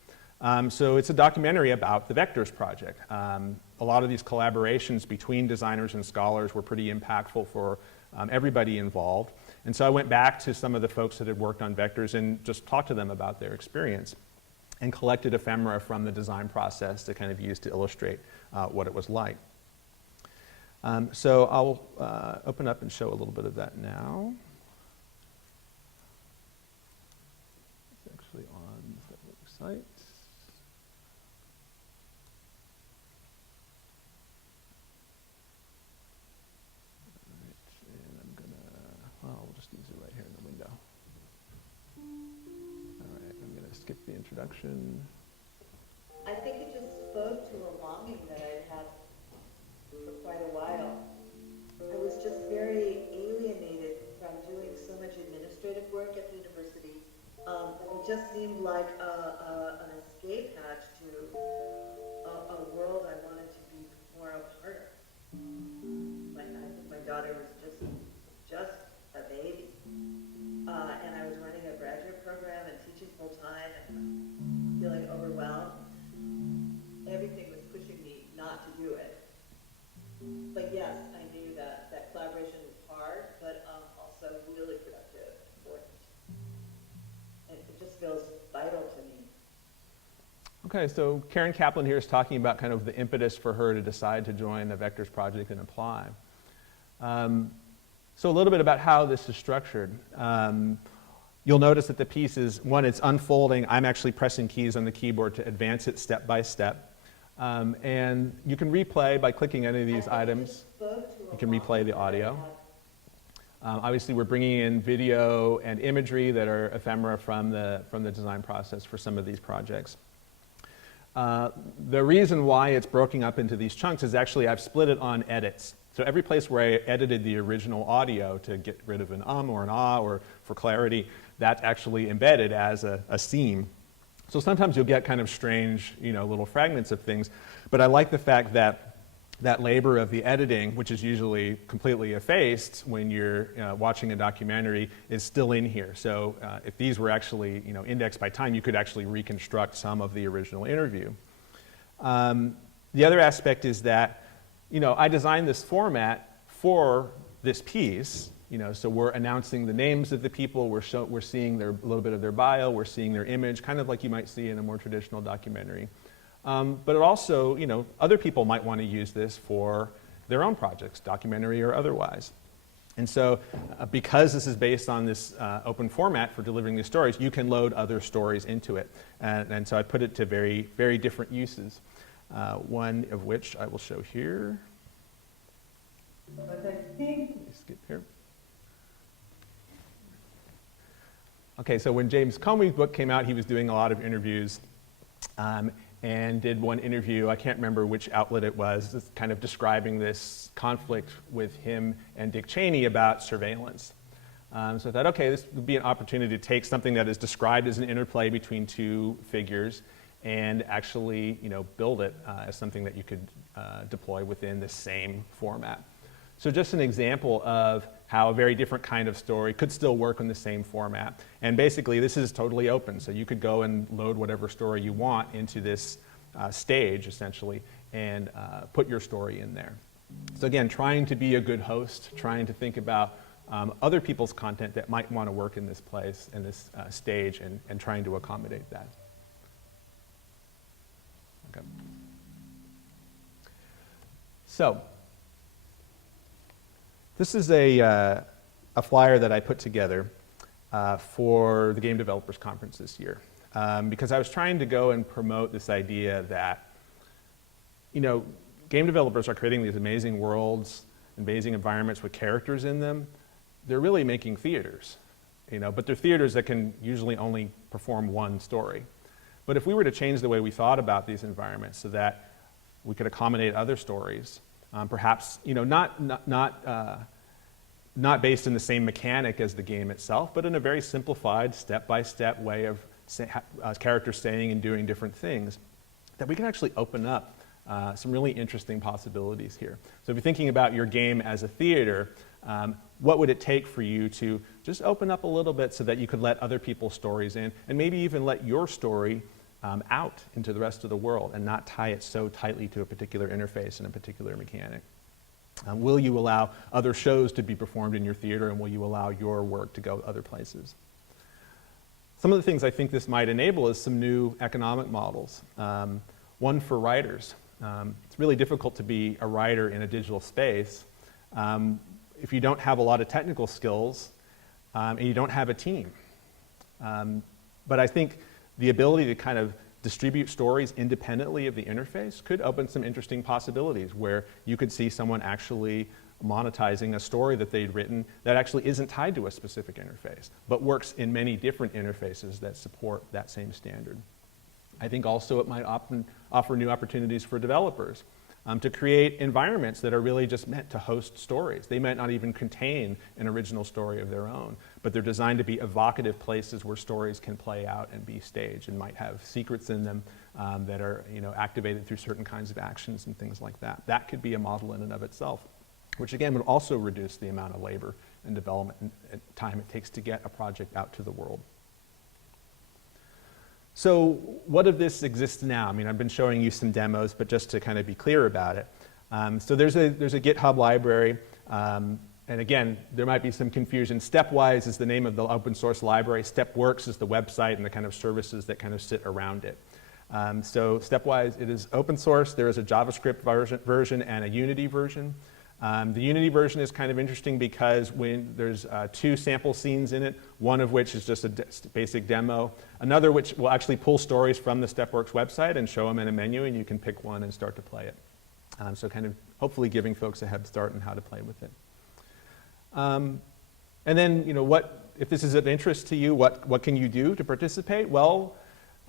So it's a documentary about the Vectors project. A lot of these collaborations between designers and scholars were pretty impactful for everybody involved. And so I went back to some of the folks that had worked on Vectors and just talked to them about their experience and collected ephemera from the design process to kind of use to illustrate what it was like. So I'll open up and show a little bit of that now. It's actually on the website. We'll just use it right here in the window. All right, I'm going to skip the introduction. I think it just spoke to a longing that I'd had for quite a while. I was just very alienated from doing so much administrative work at the university. It just seemed like an escape hatch to a world I wanted to be more a part of. I think my daughter was just a baby. And I was running a graduate program and teaching full time and feeling overwhelmed. Everything was pushing me not to do it. But yes, I knew that collaboration is hard, but also really productive, important. And it just feels vital to me. Okay, so Karen Kaplan here is talking about kind of the impetus for her to decide to join the Vectors project and apply. So a little bit about how this is structured. You'll notice that the piece is, one, it's unfolding. I'm actually pressing keys on the keyboard to advance it step by step. And you can replay by clicking any of these items. You can replay the audio. Obviously, we're bringing in video and imagery that are ephemera from the design process for some of these projects. The reason why it's broken up into these chunks is actually I've split it on edits. So every place where I edited the original audio to get rid of an or an ah or for clarity, that's actually embedded as a seam. So sometimes you'll get kind of strange, little fragments of things. But I like the fact that that labor of the editing, which is usually completely effaced when you're watching a documentary, is still in here. So if these were actually indexed by time, you could actually reconstruct some of the original interview. The other aspect is that I designed this format for this piece, So we're announcing the names of the people, we're seeing a little bit of their bio, we're seeing their image, kind of like you might see in a more traditional documentary. But it also, other people might want to use this for their own projects, documentary or otherwise. And so because this is based on this open format for delivering these stories, you can load other stories into it. And so I put it to very, very different uses, one of which I will show here. But I think Skip here. Okay, so when James Comey's book came out, he was doing a lot of interviews and did one interview, I can't remember which outlet it was, just kind of describing this conflict with him and Dick Cheney about surveillance. So I thought, okay, this would be an opportunity to take something that is described as an interplay between two figures and actually, build it as something that you could deploy within the same format. So just an example of how a very different kind of story could still work in the same format. And basically, this is totally open, so you could go and load whatever story you want into this stage, essentially, and put your story in there. So again, trying to be a good host, trying to think about other people's content that might want to work in this place, in this stage, and trying to accommodate that. Okay. So, this is a flyer that I put together for the Game Developers Conference this year because I was trying to go and promote this idea that, game developers are creating these amazing worlds, amazing environments with characters in them. They're really making theaters, but they're theaters that can usually only perform one story. But if we were to change the way we thought about these environments so that we could accommodate other stories, perhaps, not based in the same mechanic as the game itself, but in a very simplified, step-by-step way of characters saying and doing different things, that we can actually open up some really interesting possibilities here. So if you're thinking about your game as a theater, what would it take for you to just open up a little bit so that you could let other people's stories in, and maybe even let your story out into the rest of the world and not tie it so tightly to a particular interface and a particular mechanic? Will you allow other shows to be performed in your theater, and will you allow your work to go other places? Some of the things I think this might enable is some new economic models. One for writers. It's really difficult to be a writer in a digital space if you don't have a lot of technical skills and you don't have a team. But I think the ability to kind of distribute stories independently of the interface could open some interesting possibilities where you could see someone actually monetizing a story that they'd written that actually isn't tied to a specific interface, but works in many different interfaces that support that same standard. I think also it might offer new opportunities for developers to create environments that are really just meant to host stories. They might not even contain an original story of their own, but they're designed to be evocative places where stories can play out and be staged, and might have secrets in them that are activated through certain kinds of actions and things like that. That could be a model in and of itself, which again would also reduce the amount of labor and development and time it takes to get a project out to the world. So what of this exists now? I mean, I've been showing you some demos, but just to kind of be clear about it. So there's a GitHub library, and again, there might be some confusion. Stepwise is the name of the open source library. Stepworks is the website and the kind of services that kind of sit around it. So Stepwise, it is open source. There is a JavaScript version and a Unity version. The Unity version is kind of interesting because when there's two sample scenes in it, one of which is just a basic demo, another which will actually pull stories from the Stepworks website and show them in a menu, and you can pick one and start to play it. So kind of hopefully giving folks a head start on how to play with it. And then, if this is of interest to you, what can you do to participate? Well,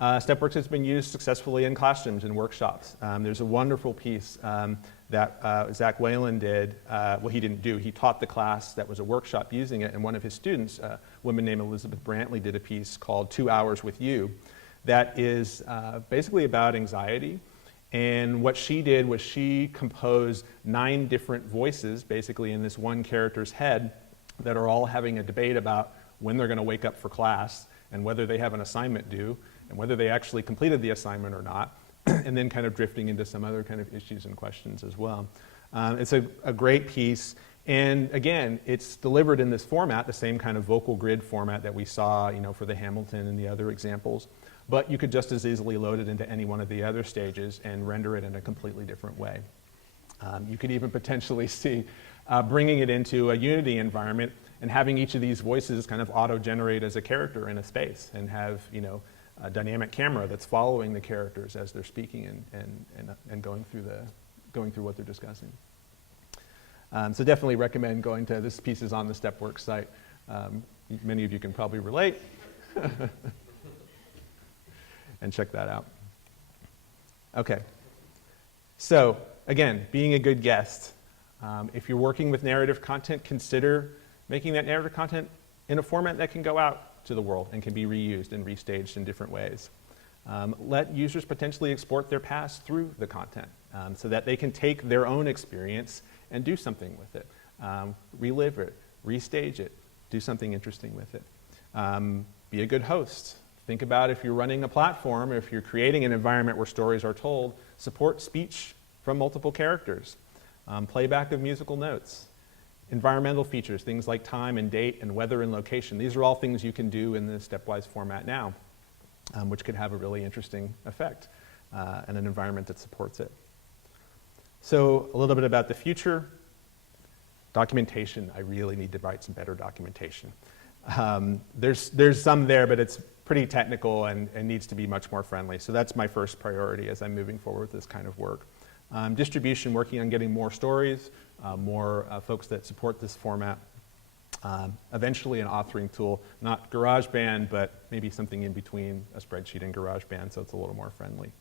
Stepworks has been used successfully in classrooms and workshops. There's a wonderful piece that Zach Whalen did. Well, he didn't do. He taught the class that was a workshop using it, and one of his students, a woman named Elizabeth Brantley, did a piece called 2 Hours with You that is basically about anxiety. And what she did was she composed 9 different voices, basically in this one character's head, that are all having a debate about when they're going to wake up for class and whether they have an assignment due and whether they actually completed the assignment or not, and then kind of drifting into some other kind of issues and questions as well. It's a great piece, And again, it's delivered in this format, the same kind of vocal grid format that we saw, for the Hamilton and the other examples. But you could just as easily load it into any one of the other stages and render it in a completely different way. You could even potentially see bringing it into a Unity environment and having each of these voices kind of auto-generate as a character in a space and have, a dynamic camera that's following the characters as they're speaking and going through what they're discussing. So definitely recommend going to, this piece is on the Stepworks site. Many of you can probably relate. And check that out. Okay. So again, being a good guest. If you're working with narrative content, consider making that narrative content in a format that can go out to the world and can be reused and restaged in different ways. Let users potentially export their past through the content so that they can take their own experience and do something with it. Relive it, restage it, do something interesting with it. Be a good host. Think about if you're running a platform, if you're creating an environment where stories are told, support speech from multiple characters, playback of musical notes, environmental features, things like time and date and weather and location. These are all things you can do in the stepwise format now, which could have a really interesting effect and an environment that supports it. So a little bit about the future. Documentation. I really need to write some better documentation. There's some there, but it's pretty technical and needs to be much more friendly. So that's my first priority as I'm moving forward with this kind of work. Distribution, working on getting more stories, more folks that support this format. Eventually an authoring tool, not GarageBand, but maybe something in between a spreadsheet and GarageBand, so it's a little more friendly.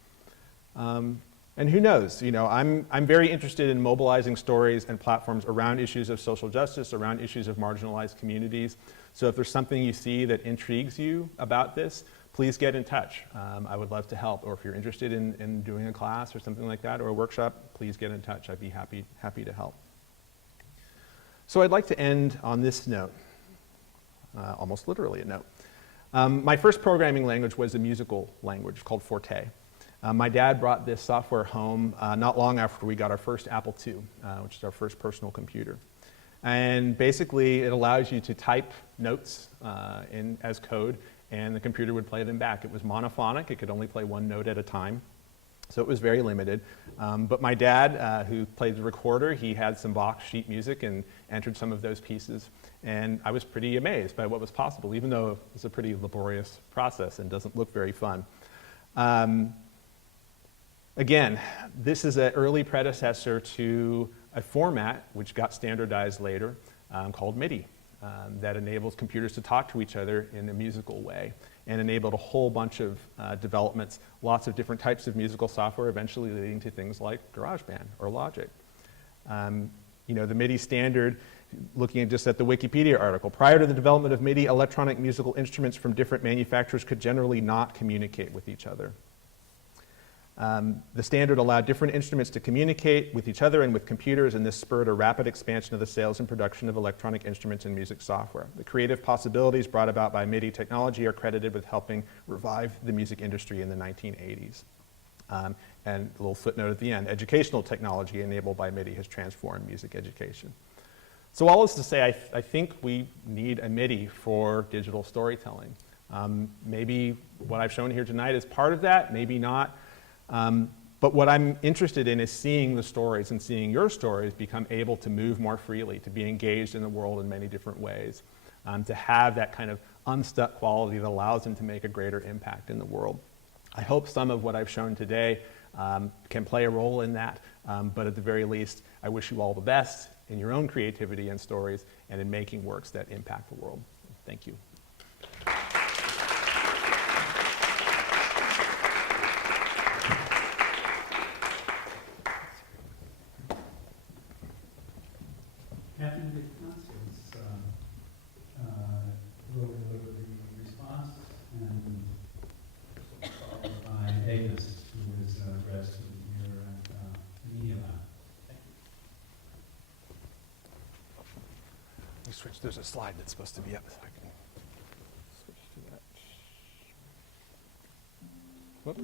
And who knows, I'm very interested in mobilizing stories and platforms around issues of social justice, around issues of marginalized communities. So if there's something you see that intrigues you about this, please get in touch. I would love to help. Or if you're interested in doing a class or something like that, or a workshop, please get in touch. I'd be happy to help. So I'd like to end on this note, almost literally a note. My first programming language was a musical language called Forte. My dad brought this software home not long after we got our first Apple II, which is our first personal computer. And basically, it allows you to type notes as code, and the computer would play them back. It was monophonic. It could only play one note at a time. So it was very limited. But my dad, who played the recorder, he had some Vox sheet music and entered some of those pieces. And I was pretty amazed by what was possible, even though it was a pretty laborious process and doesn't look very fun. Again, this is an early predecessor to a format which got standardized later called MIDI that enables computers to talk to each other in a musical way and enabled a whole bunch of developments, lots of different types of musical software, eventually leading to things like GarageBand or Logic. The MIDI standard, looking just at the Wikipedia article, prior to the development of MIDI, electronic musical instruments from different manufacturers could generally not communicate with each other. The standard allowed different instruments to communicate with each other and with computers, and this spurred a rapid expansion of the sales and production of electronic instruments and music software. The creative possibilities brought about by MIDI technology are credited with helping revive the music industry in the 1980s. And a little footnote at the end, educational technology enabled by MIDI has transformed music education. So all this to say, I think we need a MIDI for digital storytelling. Maybe what I've shown here tonight is part of that, maybe not. But what I'm interested in is seeing the stories and seeing your stories become able to move more freely, to be engaged in the world in many different ways, to have that kind of unstuck quality that allows them to make a greater impact in the world. I hope some of what I've shown today can play a role in that, but at the very least, I wish you all the best in your own creativity and stories and in making works that impact the world. Thank you. Captain Wisconsin's will deliver the response, and followed by Ethos, who is resident here at Media Lab. Let me switch. There's a slide that's supposed to be up, so I can switch to that. Whoops.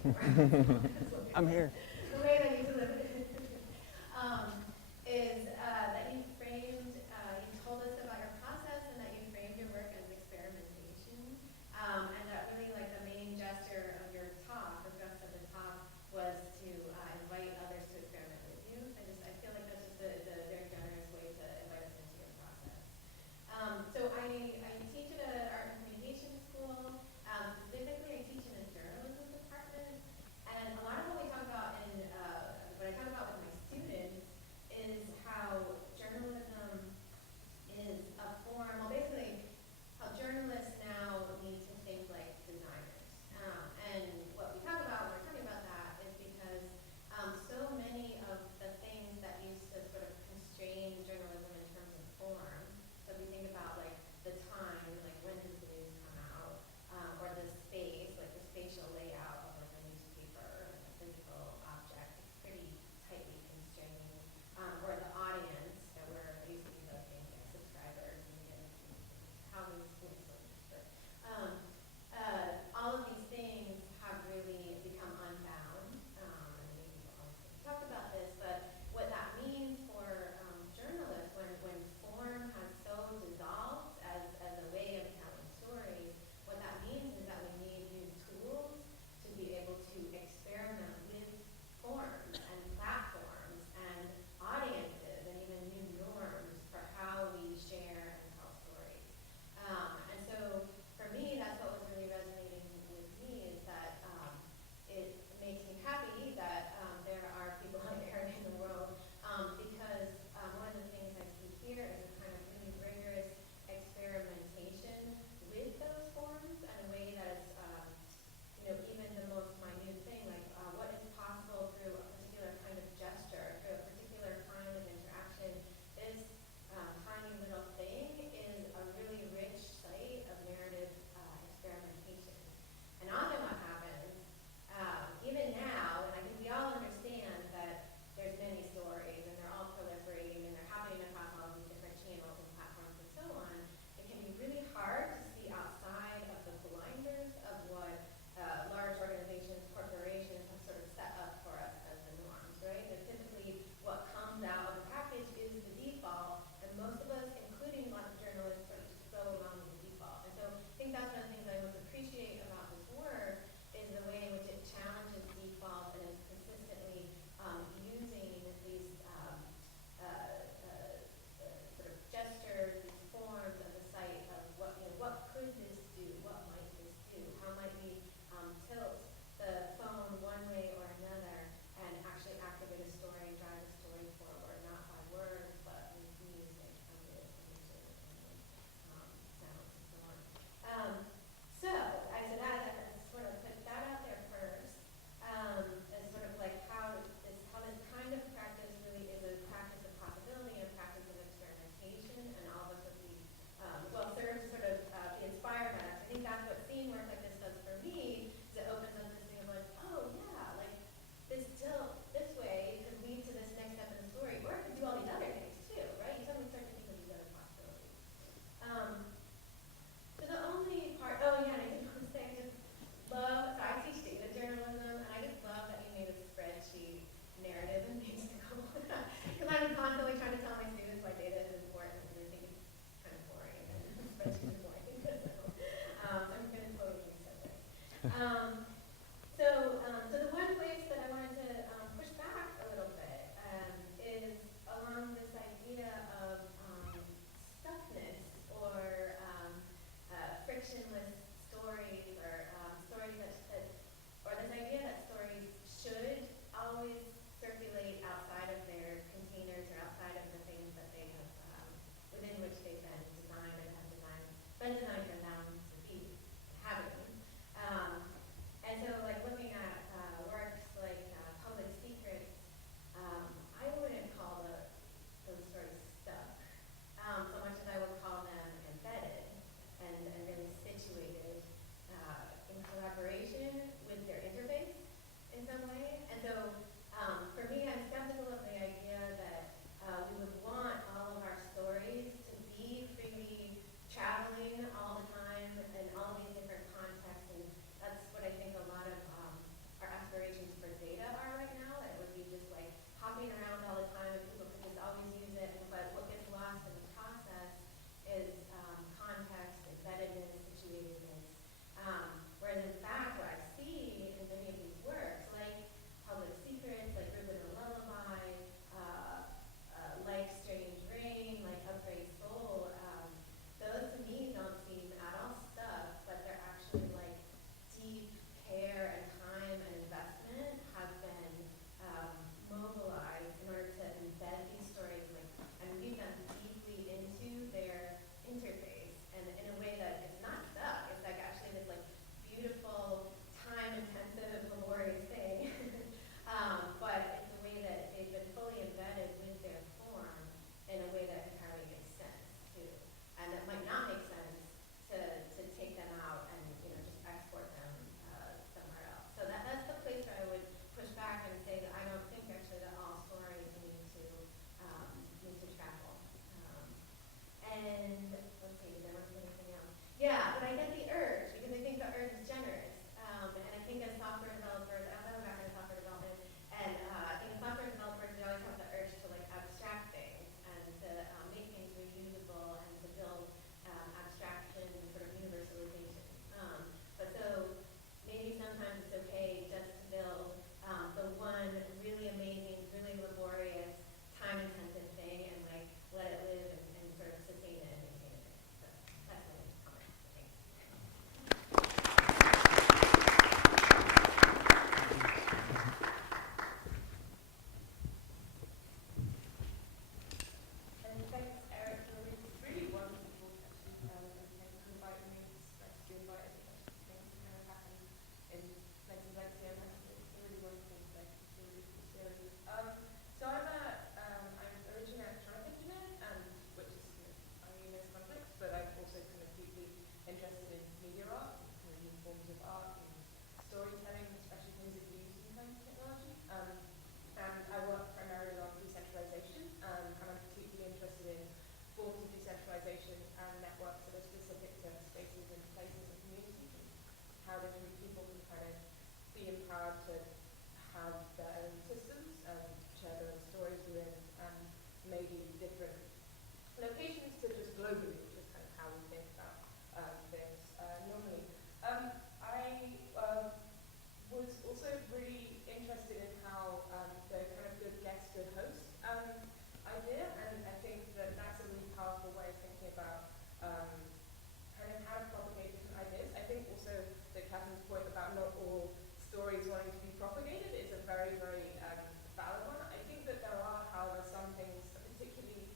I'm here. The way that you delivered it is that you framed, you told us about your process and that you framed your work as experimentation. And that really like the main gesture of your talk, the thrust of the talk, was to invite others to experiment with you. I feel like that's just a very generous way to invite us into your process. So I teach at an art and communication school. Specifically, I teach in a journalism department. And a lot of what we talk about what I talk about with my students is how journalism is a form, well basically how journalists now need to think like designers. And what we talk about when we're talking about that is because so many of the things that used to sort of constrain journalism in terms of form, so if you think about like the time, like when does the news come out, or the space, like the spatial layout of like a newspaper, like a physical object, it's pretty tightly constrained, or the audience that we're used to developing, like subscribers and how these influencers, but all of these things have really become unbound, and maybe we'll also talk about this, but what that means for journalists when form has so dissolved as a way of telling stories, what that means is that we need new tools to be able to experiment with forms and platforms and audiences and even new norms for how we share and tell stories. And so for me, that's what was really resonating with me is that it makes me happy that there are people like Erik in the world because one of the things I see here is a kind of really rigorous experimentation with those forms in a way that is, even the most minute thing, like what is possible through a particular kind of gesture, through a particular kind of interaction. This tiny little thing is a really rich site of narrative experimentation. And often what happens, even now, and I think we all understand that there's many stories and they're all proliferating and they're happening across all these different channels and platforms and so on, it can be really hard to see outside of the blinders of what large organizations, corporations have sort of set up for us as the norms, right? That typically what comes out of the package is the default, and most of us, including lots of journalists, sort of just go along with the default. And so I think that's one of the things I most appreciate about this work is the way in which it challenges default and is consistently using these sort of gestures, these forms as a site of what could this do, what might this do, how might we tilt the phone one way or another and actually activate a story, drive a story forward, not by words, but with music and with images and with sounds and so on. So that sort of put that out there first, as sort of like how this kind of practice really is a practice of possibility and practice of experimentation, and all of us would be serve to sort of be inspired by that. So I think that's what seeing work like this does for me, is it opens up this thing of like, oh yeah, like this way could lead to this next step in the story, or it could do all these other things too, right? You suddenly start to think of these other possibilities. So the only part, and I did want to say, I just love, so I teach data journalism, and I just love that you made a spreadsheet narrative and musical. Because I'm constantly trying to tell my students why data is important, and they think it's kind of boring, and spreadsheets are boring. So I'm going to totally reset this. So the one place that I wanted to push back a little bit is along this idea of stuckness or frictionless stories or stories or this idea that stories should always circulate outside of their containers or outside of the things that they have within which they've been designed and have been designed for them to be having. how different people can kind of be empowered to have their own systems and share their own stories within maybe different locations to just globally, which is kind of how we think about things normally. I was also really interested in how the kind of good guest, good host idea, and I think that that's a really powerful way of thinking about kind of how to propagate different ideas. I think also that Catherine's point about not all stories wanting to be propagated is a very, very valid one. I think that there are, however, some things, particularly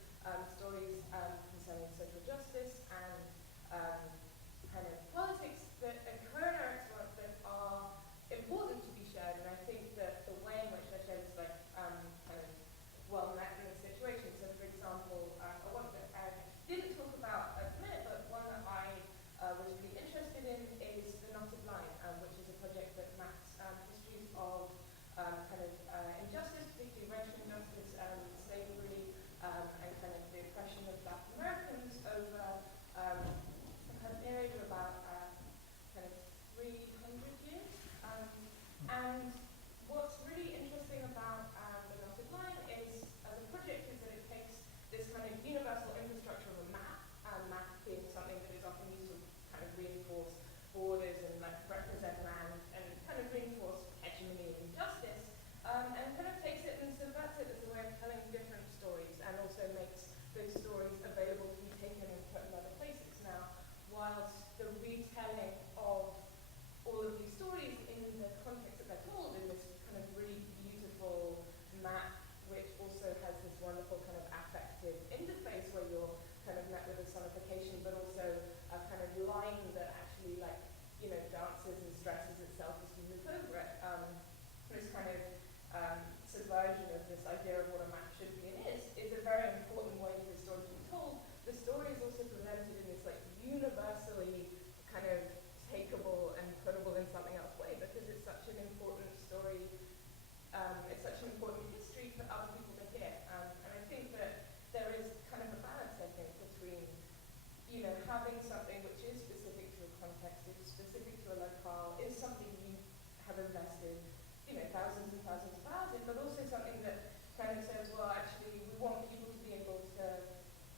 stories concerning social justice and kind of politics that occur in Eric's work that are important to be shared, and I think that the way in which they're shared is like kind of well met in this situation. So, for example, one that Eric didn't talk about at the minute, but one that I was really interested in is the Knotted Line, which is a project that maps histories of kind of injustice, particularly racial injustice, slavery, and kind of the oppression of Black Americans over a period of about kind of 300 years. And what's really interesting about the Knotted Line is the project is that it takes this kind of universal infrastructure of a map, map being something that is often used to kind of reinforce borders and like represent land and kind of reinforce hegemony and injustice, and kind of takes it and subverts it as a way of telling different stories, and also makes those stories available to be taken and put in other places. Now, whilst the retelling of all of these stories in the context that they're told in this kind of really beautiful map, which also has this wonderful kind of affective interface where you're kind of met with a sonification, but also a kind of line that actually, like, you know, dances and stresses itself as you move over it. This kind of subversion of this idea of what a map should be and is a very important way for the story to be told. The story is also presented in this like universally kind of takeable and putable in something else way, because it's such an important story, it's such an important history for other people to hear. And I think that there is kind of a balance, I think, between, you know, having something which is specific to a context, is specific to a locale, is something you have invested, you know, thousands and thousands of hours in, but also something that kind of says, well, actually, we want people to be able to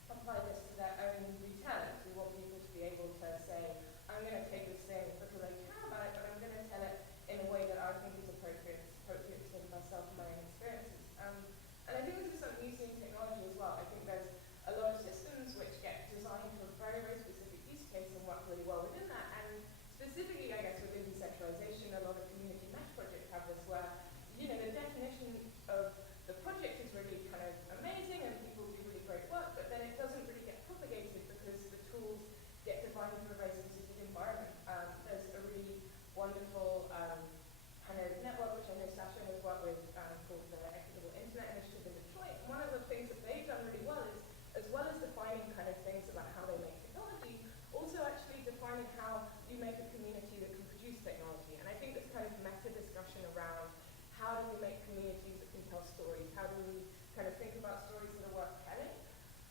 apply this to their own retellings. We want people to be able to say, I'm going to take this thing because I care about it, but I'm going to tell it in a way that I think is appropriate to myself and my own experiences. And I think this is something you see in technology as well. I think there's a lot of systems which get designed for a very, very specific use case and work really well within that. And specifically, I guess, within decentralization, a lot of community mesh projects have this where, you know, the definition of the project is really kind of amazing and people do really great work, but then it doesn't really get propagated because the tools get defined for a very specific environment. There's a really wonderful kind of network, which I know Sasha has worked with, called the Equitable Internet Initiative in Detroit. And one of the things that they've done really well is, as well as defining kind of things about how they make technology, also actually defining how you make a community that can produce technology. And I think this kind of meta discussion around how do we make communities that can tell stories, how do we kind of think about stories that are worth telling,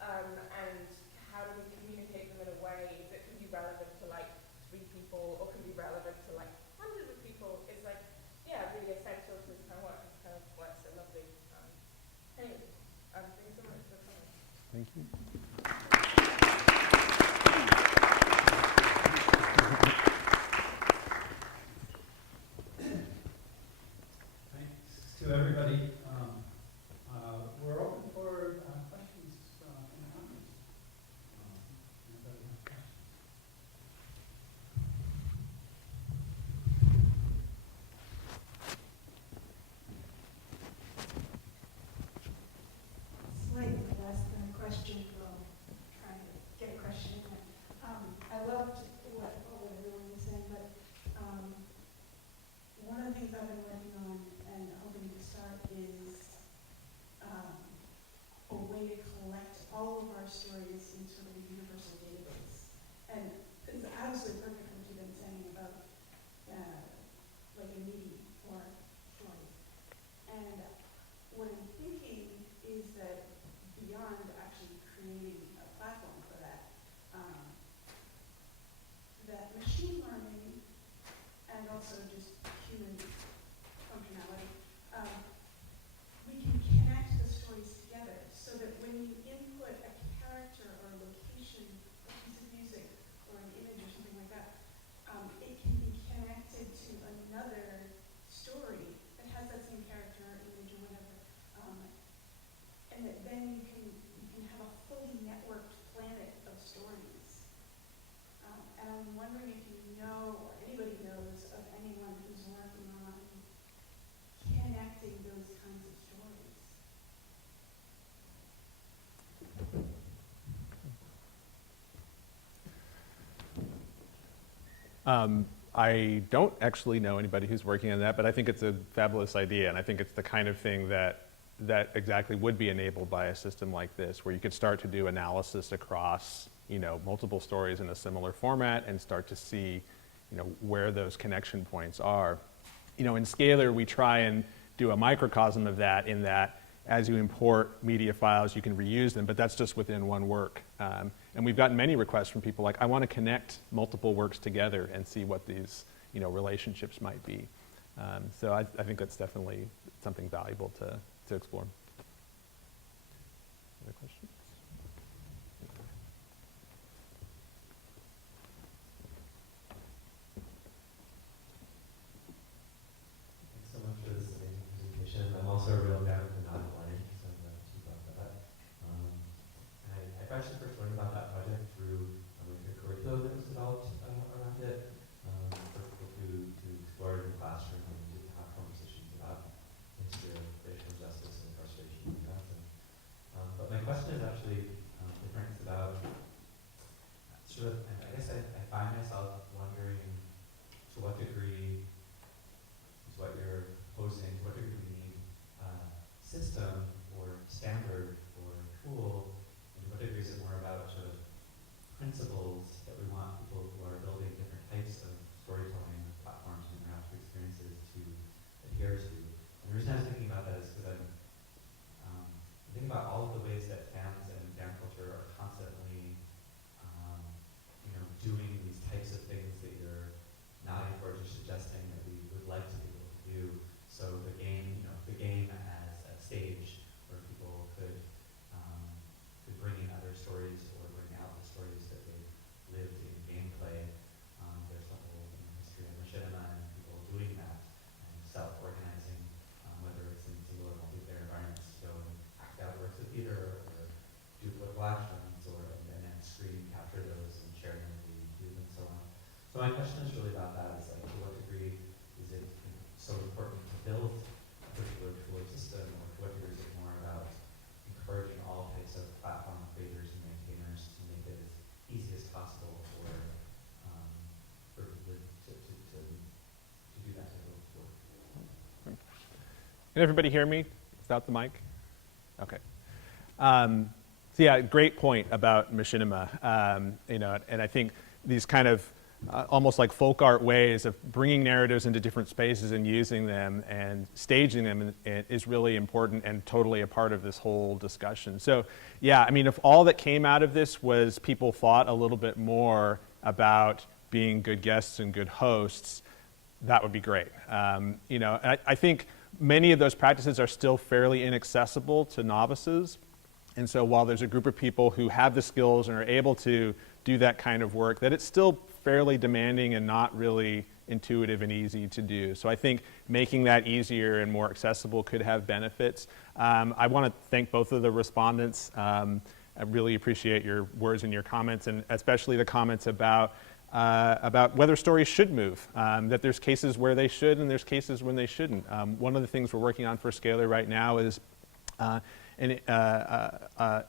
and how do we communicate them in a way that can be relevant to like 3 people or can be relevant to like hundreds of people, is like, yeah, really essential to this kind of work. It's kind of why it's so lovely. Anyway, thanks so much for coming. Thank you. Thanks to everybody. We're open for questions from the audience. Anybody have questions? Slightly less than a question from I don't actually know anybody who's working on that, but I think it's a fabulous idea, and I think it's the kind of thing that exactly would be enabled by a system like this, where you could start to do analysis across, multiple stories in a similar format and start to see, where those connection points are. In Scalar, we try and do a microcosm of that, in that as you import media files, you can reuse them, but that's just within one work. And we've gotten many requests from people like, I want to connect multiple works together and see what these relationships might be. So I think that's definitely something valuable to explore. Other questions? Thanks so much for this amazing presentation. I'm also a real fan of the non-learning, so I'm glad you brought that up. I've actually first learned about that project through like a curriculum that was developed around it for people to explore it in the classroom and to have conversations about the history of racial injustice and incarceration in the US. But my question is actually different. It's about I guess I find myself wondering to what degree is what you're posing, to what degree we need system or standard or tool, and to what degree is it more about sort of principles that we want people who are building different types of storytelling platforms and interactive experiences to adhere to. And the reason I was thinking about that is because I'm thinking about all of the ways that fans and fan culture are constantly doing these types of things that you're nodding towards or suggesting that we would like to be able to do. So the game as a stage where people could bring in other stories or bring out the stories that they've lived in gameplay. There's the whole history of machinima and people doing that and self-organizing, whether it's in single or multiplayer environments, to go and act out works of theater or do political actions and then screen capture those and share them with the youth and so on. So my question is really about that. Is like, to what degree is it so important to build a particular tool or system, or to what degree is it more about encouraging all types of platform creators and maintainers to make it as easy as possible for people to do that type of work? Can everybody hear me without the mic? Okay. So yeah, great point about machinima. And I think these kind of almost like folk art ways of bringing narratives into different spaces and using them and staging them is really important and totally a part of this whole discussion. So yeah, I mean, if all that came out of this was people thought a little bit more about being good guests and good hosts, that would be great. I think many of those practices are still fairly inaccessible to novices. And so while there's a group of people who have the skills and are able to do that kind of work, that it's still fairly demanding and not really intuitive and easy to do. So I think making that easier and more accessible could have benefits. I want to thank both of the respondents. I really appreciate your words and your comments, and especially the comments about whether stories should move, that there's cases where they should and there's cases when they shouldn't. One of the things we're working on for Scalar right now is an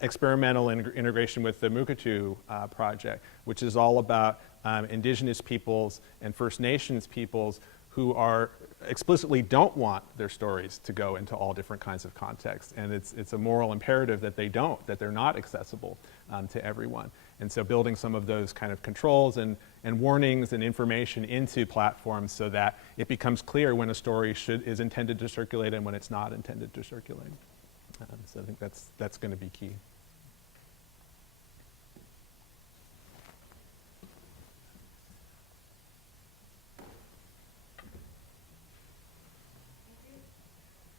experimental integration with the Mukatu project, which is all about indigenous peoples and First Nations peoples who explicitly don't want their stories to go into all different kinds of contexts. And it's a moral imperative that they're not accessible to everyone. And so building some of those kind of controls and warnings and information into platforms so that it becomes clear when a story is intended to circulate and when it's not intended to circulate. So I think that's going to be key.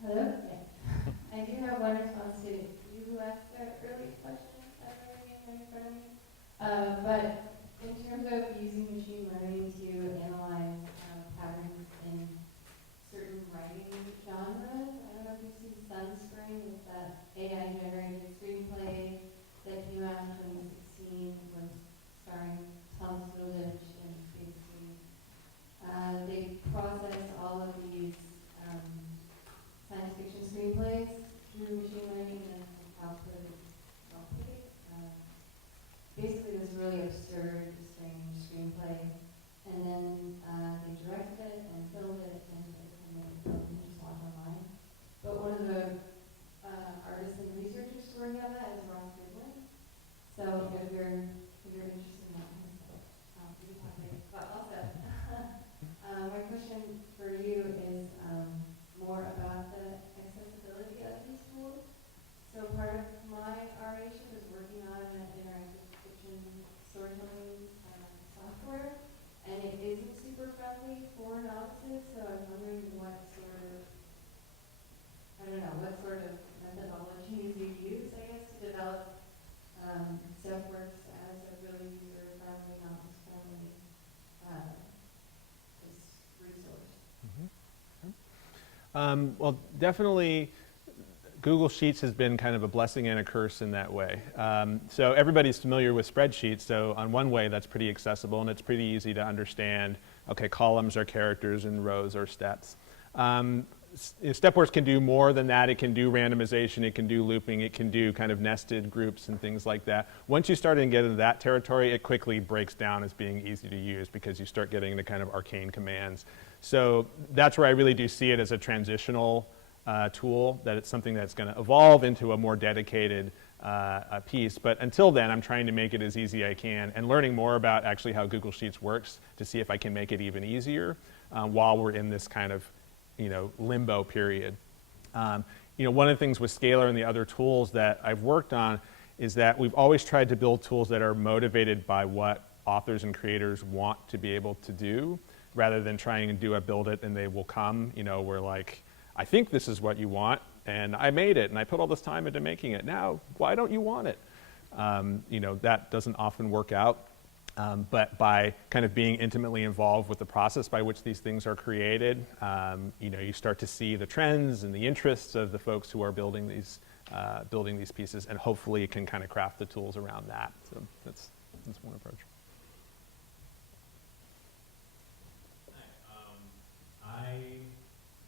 Hello? Yeah. I do have one response to you who asked that earlier question that I right in front of me. But in terms of using machine learning to analyze patterns in certain writing genres, I don't know if you've seen Sunspring, it's that AI-generated screenplay that came out in 2016, was starring Thomas Middleditch, and basically they processed all of these science fiction screenplays through machine learning and then output basically this really absurd, strange screenplay Well, definitely Google Sheets has been kind of a blessing and a curse in that way. So everybody's familiar with spreadsheets, so on one way that's pretty accessible and it's pretty easy to understand, okay, columns are characters and rows are steps. Stepworks can do more than that. It can do randomization, it can do looping, it can do kind of nested groups and things like that. Once you start to get into that territory, it quickly breaks down as being easy to use because you start getting into kind of arcane commands. So that's where I really do see it as a transitional tool, that it's something that's going to evolve into a more dedicated piece. But until then, I'm trying to make it as easy as I can and learning more about actually how Google Sheets works to see if I can make it even easier while we're in this kind of limbo period. One of the things with Scalar and the other tools that I've worked on is that we've always tried to build tools that are motivated by what authors and creators want to be able to do, rather than trying to do a build it and they will come. We're like, I think this is what you want, and I made it, and I put all this time into making it. Now, why don't you want it? That doesn't often work out. But by kind of being intimately involved with the process by which these things are created, you start to see the trends and the interests of the folks who are building these pieces, and hopefully you can kind of craft the tools around that. So that's one approach. I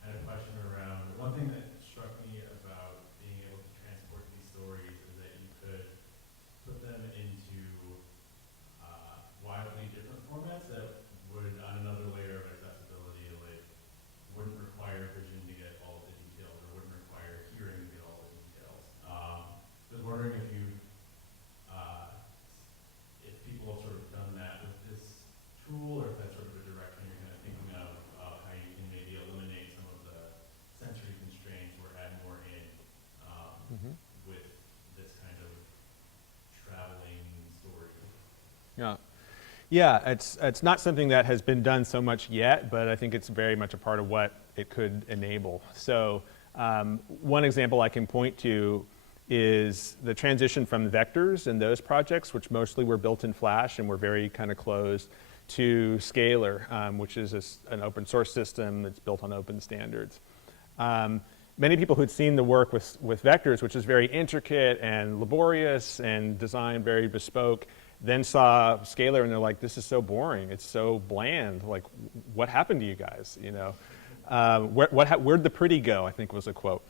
had a question around, one thing that struck me about being able to transport these stories is that you could put them into wildly different formats that would, on another layer of accessibility, like wouldn't require vision to get all the details, or wouldn't require hearing to get all the details. I was wondering if people have sort of done that with this tool, or if that's sort of a direction you're kind of thinking of how you can maybe eliminate some of the sensory constraints or add more in with this kind of traveling story. Yeah, it's not something that has been done so much yet, but I think it's very much a part of what it could enable. So one example I can point to is the transition from vectors and those projects, which mostly were built in Flash and were very kind of closed, to Scalar, which is an open source system that's built on open standards. Many people who'd seen the work with vectors, which is very intricate and laborious and designed very bespoke, then saw Scalar and they're like, this is so boring, it's so bland, like what happened to you guys, where'd the pretty go, I think was a quote.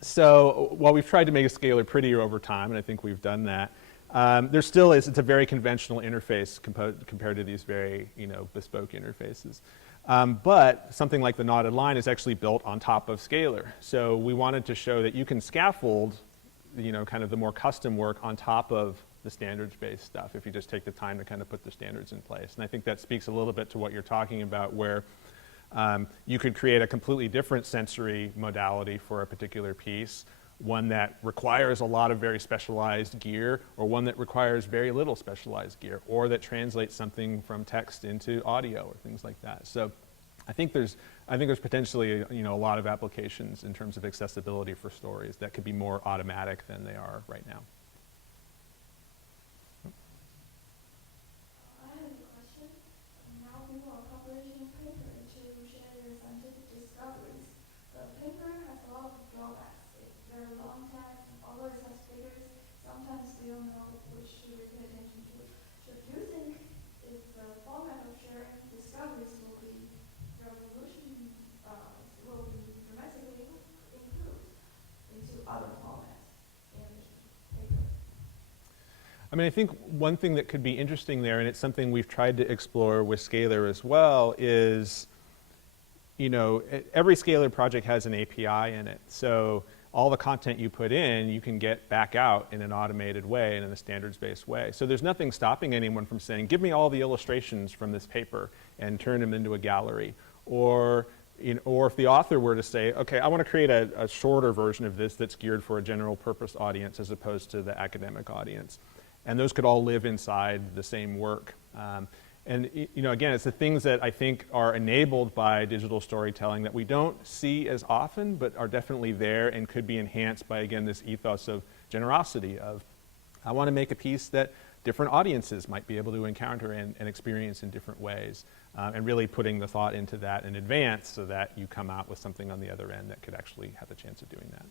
So while we've tried to make a Scalar prettier over time, and I think we've done that, there still is, it's a very conventional interface compared to these very bespoke interfaces. But something like the knotted line is actually built on top of Scalar. So we wanted to show that you can scaffold kind of the more custom work on top of the standards-based stuff if you just take the time to kind of put the standards in place. And I think that speaks a little bit to what you're talking about, where you could create a completely different sensory modality for a particular piece, one that requires a lot of very specialized gear, or one that requires very little specialized gear, or that translates something from text into audio or things like that. So I think there's potentially a lot of applications in terms of accessibility for stories that could be more automatic than they are right now. I have a question. Now people are publishing paper to share their scientific discoveries. The paper has a lot of drawbacks. There are long text, although it has figures, sometimes we don't know which should we pay attention to. So do you think if the format of sharing discoveries will be dramatically improved into other formats in paper? I mean, I think one thing that could be interesting there, and it's something we've tried to explore with Scalar as well, is, every Scalar project has an API in it. So all the content you put in, you can get back out in an automated way and in a standards-based way. So there's nothing stopping anyone from saying, give me all the illustrations from this paper and turn them into a gallery. Or if the author were to say, okay, I want to create a shorter version of this that's geared for a general purpose audience as opposed to the academic audience. And those could all live inside the same work. And again, it's the things that I think are enabled by digital storytelling that we don't see as often, but are definitely there and could be enhanced by, again, this ethos of generosity of, I want to make a piece that different audiences might be able to encounter and experience in different ways. And really putting the thought into that in advance so that you come out with something on the other end that could actually have a chance of doing that.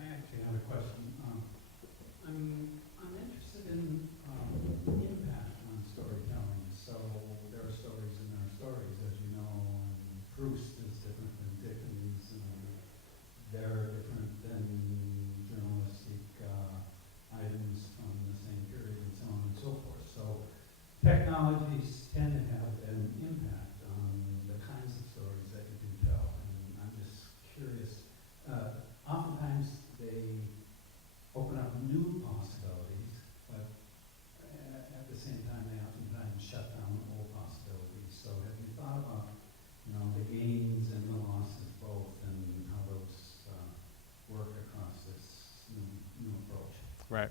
I actually have a question. I'm interested in impact on storytelling. So there are stories and there are stories, as you know, and Proust is different than Dickens, and they're different than journalistic items from the same period, and so on and so forth. So technologies tend to have an impact on the kinds of stories that you can tell, and I'm just curious. Oftentimes they open up new possibilities, but at the same time they oftentimes shut down old possibilities. So have you thought about, the gains and the losses both, and how those work across this new approach? Right.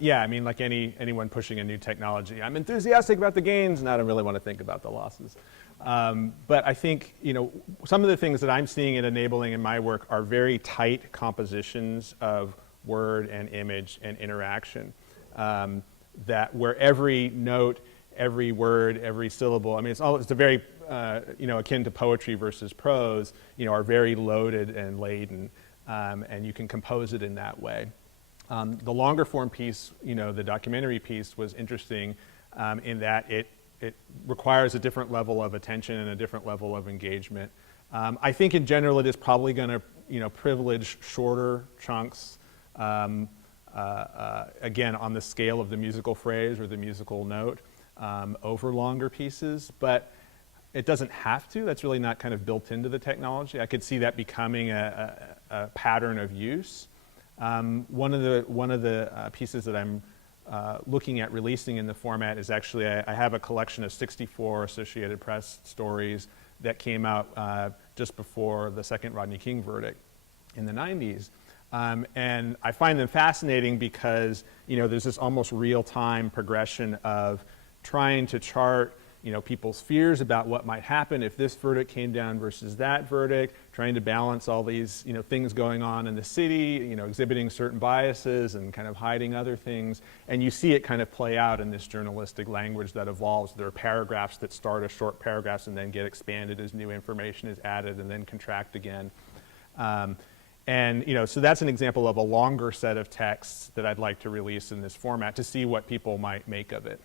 Yeah, I mean, like anyone pushing a new technology, I'm enthusiastic about the gains, and I don't really want to think about the losses. But I think, some of the things that I'm seeing it enabling in my work are very tight compositions of word and image and interaction, that where every note, every word, every syllable, I mean, it's a very, akin to poetry versus prose, are very loaded and laden, and you can compose it in that way. The longer form piece, the documentary piece was interesting in that it requires a different level of attention and a different level of engagement. I think in general it is probably going to, privilege shorter chunks, again, on the scale of the musical phrase or the musical note, over longer pieces, but it doesn't have to. That's really not kind of built into the technology. I could see that becoming a pattern of use. One of the pieces that I'm looking at releasing in the format is actually, I have a collection of 64 Associated Press stories that came out just before the second Rodney King verdict in the 90s. And I find them fascinating because, there's this almost real-time progression of trying to chart, people's fears about what might happen if this verdict came down versus that verdict, trying to balance all these, things going on in the city, exhibiting certain biases and kind of hiding other things. And you see it kind of play out in this journalistic language that evolves. There are paragraphs that start as short paragraphs and then get expanded as new information is added and then contract again. And so that's an example of a longer set of texts that I'd like to release in this format to see what people might make of it.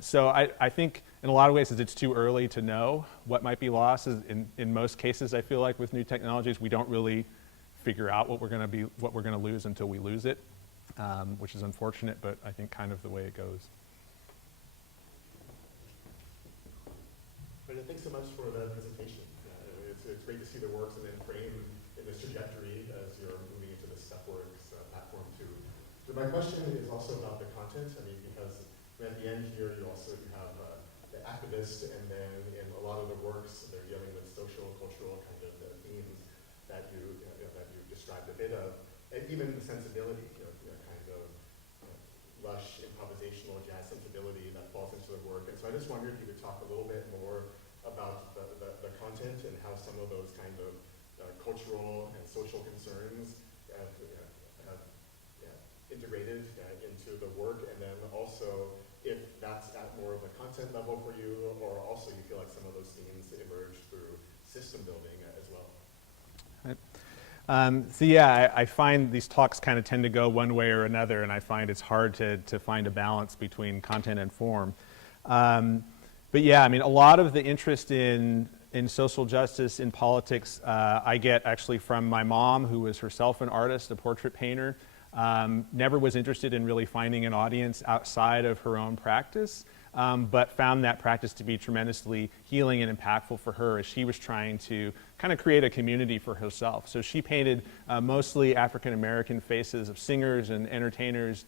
So I think in a lot of ways it's too early to know what might be lost. In most cases, I feel like with new technologies, we don't really figure out what we're going to lose until we lose it, which is unfortunate, but I think kind of the way it goes. But thanks so much for the presentation. It's great to see the works and then frame in this trajectory as you're moving into the Stepworks platform too. So my question is also about the content. I mean, because at the end here, you have the activist, and then in a lot of the works, they're dealing with social, cultural kind of themes that you described a bit of, and even the sensibility, kind of lush improvisational jazz sensibility that falls into the work. And so I just wondered if you could talk a little bit more about the content and how some of those kind of cultural and social concerns have integrated into the work, and then also if that's at more of a content level for you, or also you feel like some of those themes emerge through system building as well. Right. So yeah, I find these talks kind of tend to go one way or another, and I find it's hard to find a balance between content and form. But yeah, I mean, a lot of the interest in social justice, in politics, I get actually from my mom, who was herself an artist, a portrait painter. Never was interested in really finding an audience outside of her own practice, but found that practice to be tremendously healing and impactful for her as she was trying to kind of create a community for herself. So she painted mostly African-American faces of singers and entertainers,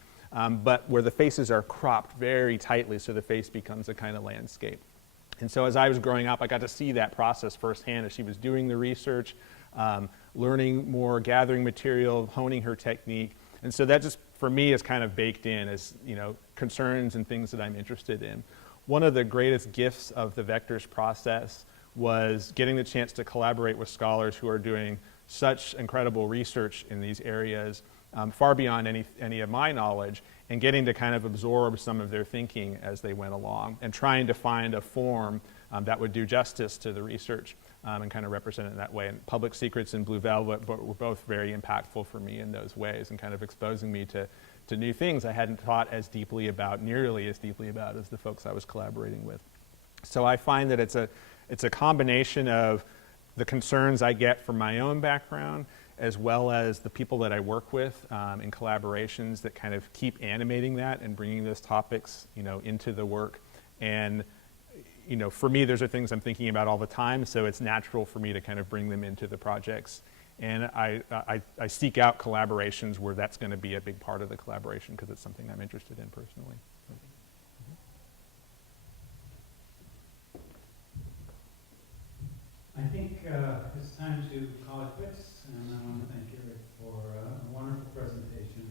but where the faces are cropped very tightly so the face becomes a kind of landscape. And so as I was growing up, I got to see that process firsthand as she was doing the research, learning more, gathering material, honing her technique. And so that just, for me, is kind of baked in as, concerns and things that I'm interested in. One of the greatest gifts of the vectors process was getting the chance to collaborate with scholars who are doing such incredible research in these areas, far beyond any of my knowledge, and getting to kind of absorb some of their thinking as they went along, and trying to find a form that would do justice to the research and kind of represent it in that way. And Public Secrets and Blue Velvet were both very impactful for me in those ways, and kind of exposing me to new things I hadn't thought nearly as deeply about as the folks I was collaborating with. So I find that it's a combination of the concerns I get from my own background, as well as the people that I work with in collaborations that kind of keep animating that and bringing those topics, into the work. And, for me, those are things I'm thinking about all the time, so it's natural for me to kind of bring them into the projects. And I seek out collaborations where that's going to be a big part of the collaboration, because it's something I'm interested in personally. I think it's time to call it quits, and I want to thank Erik for a wonderful presentation.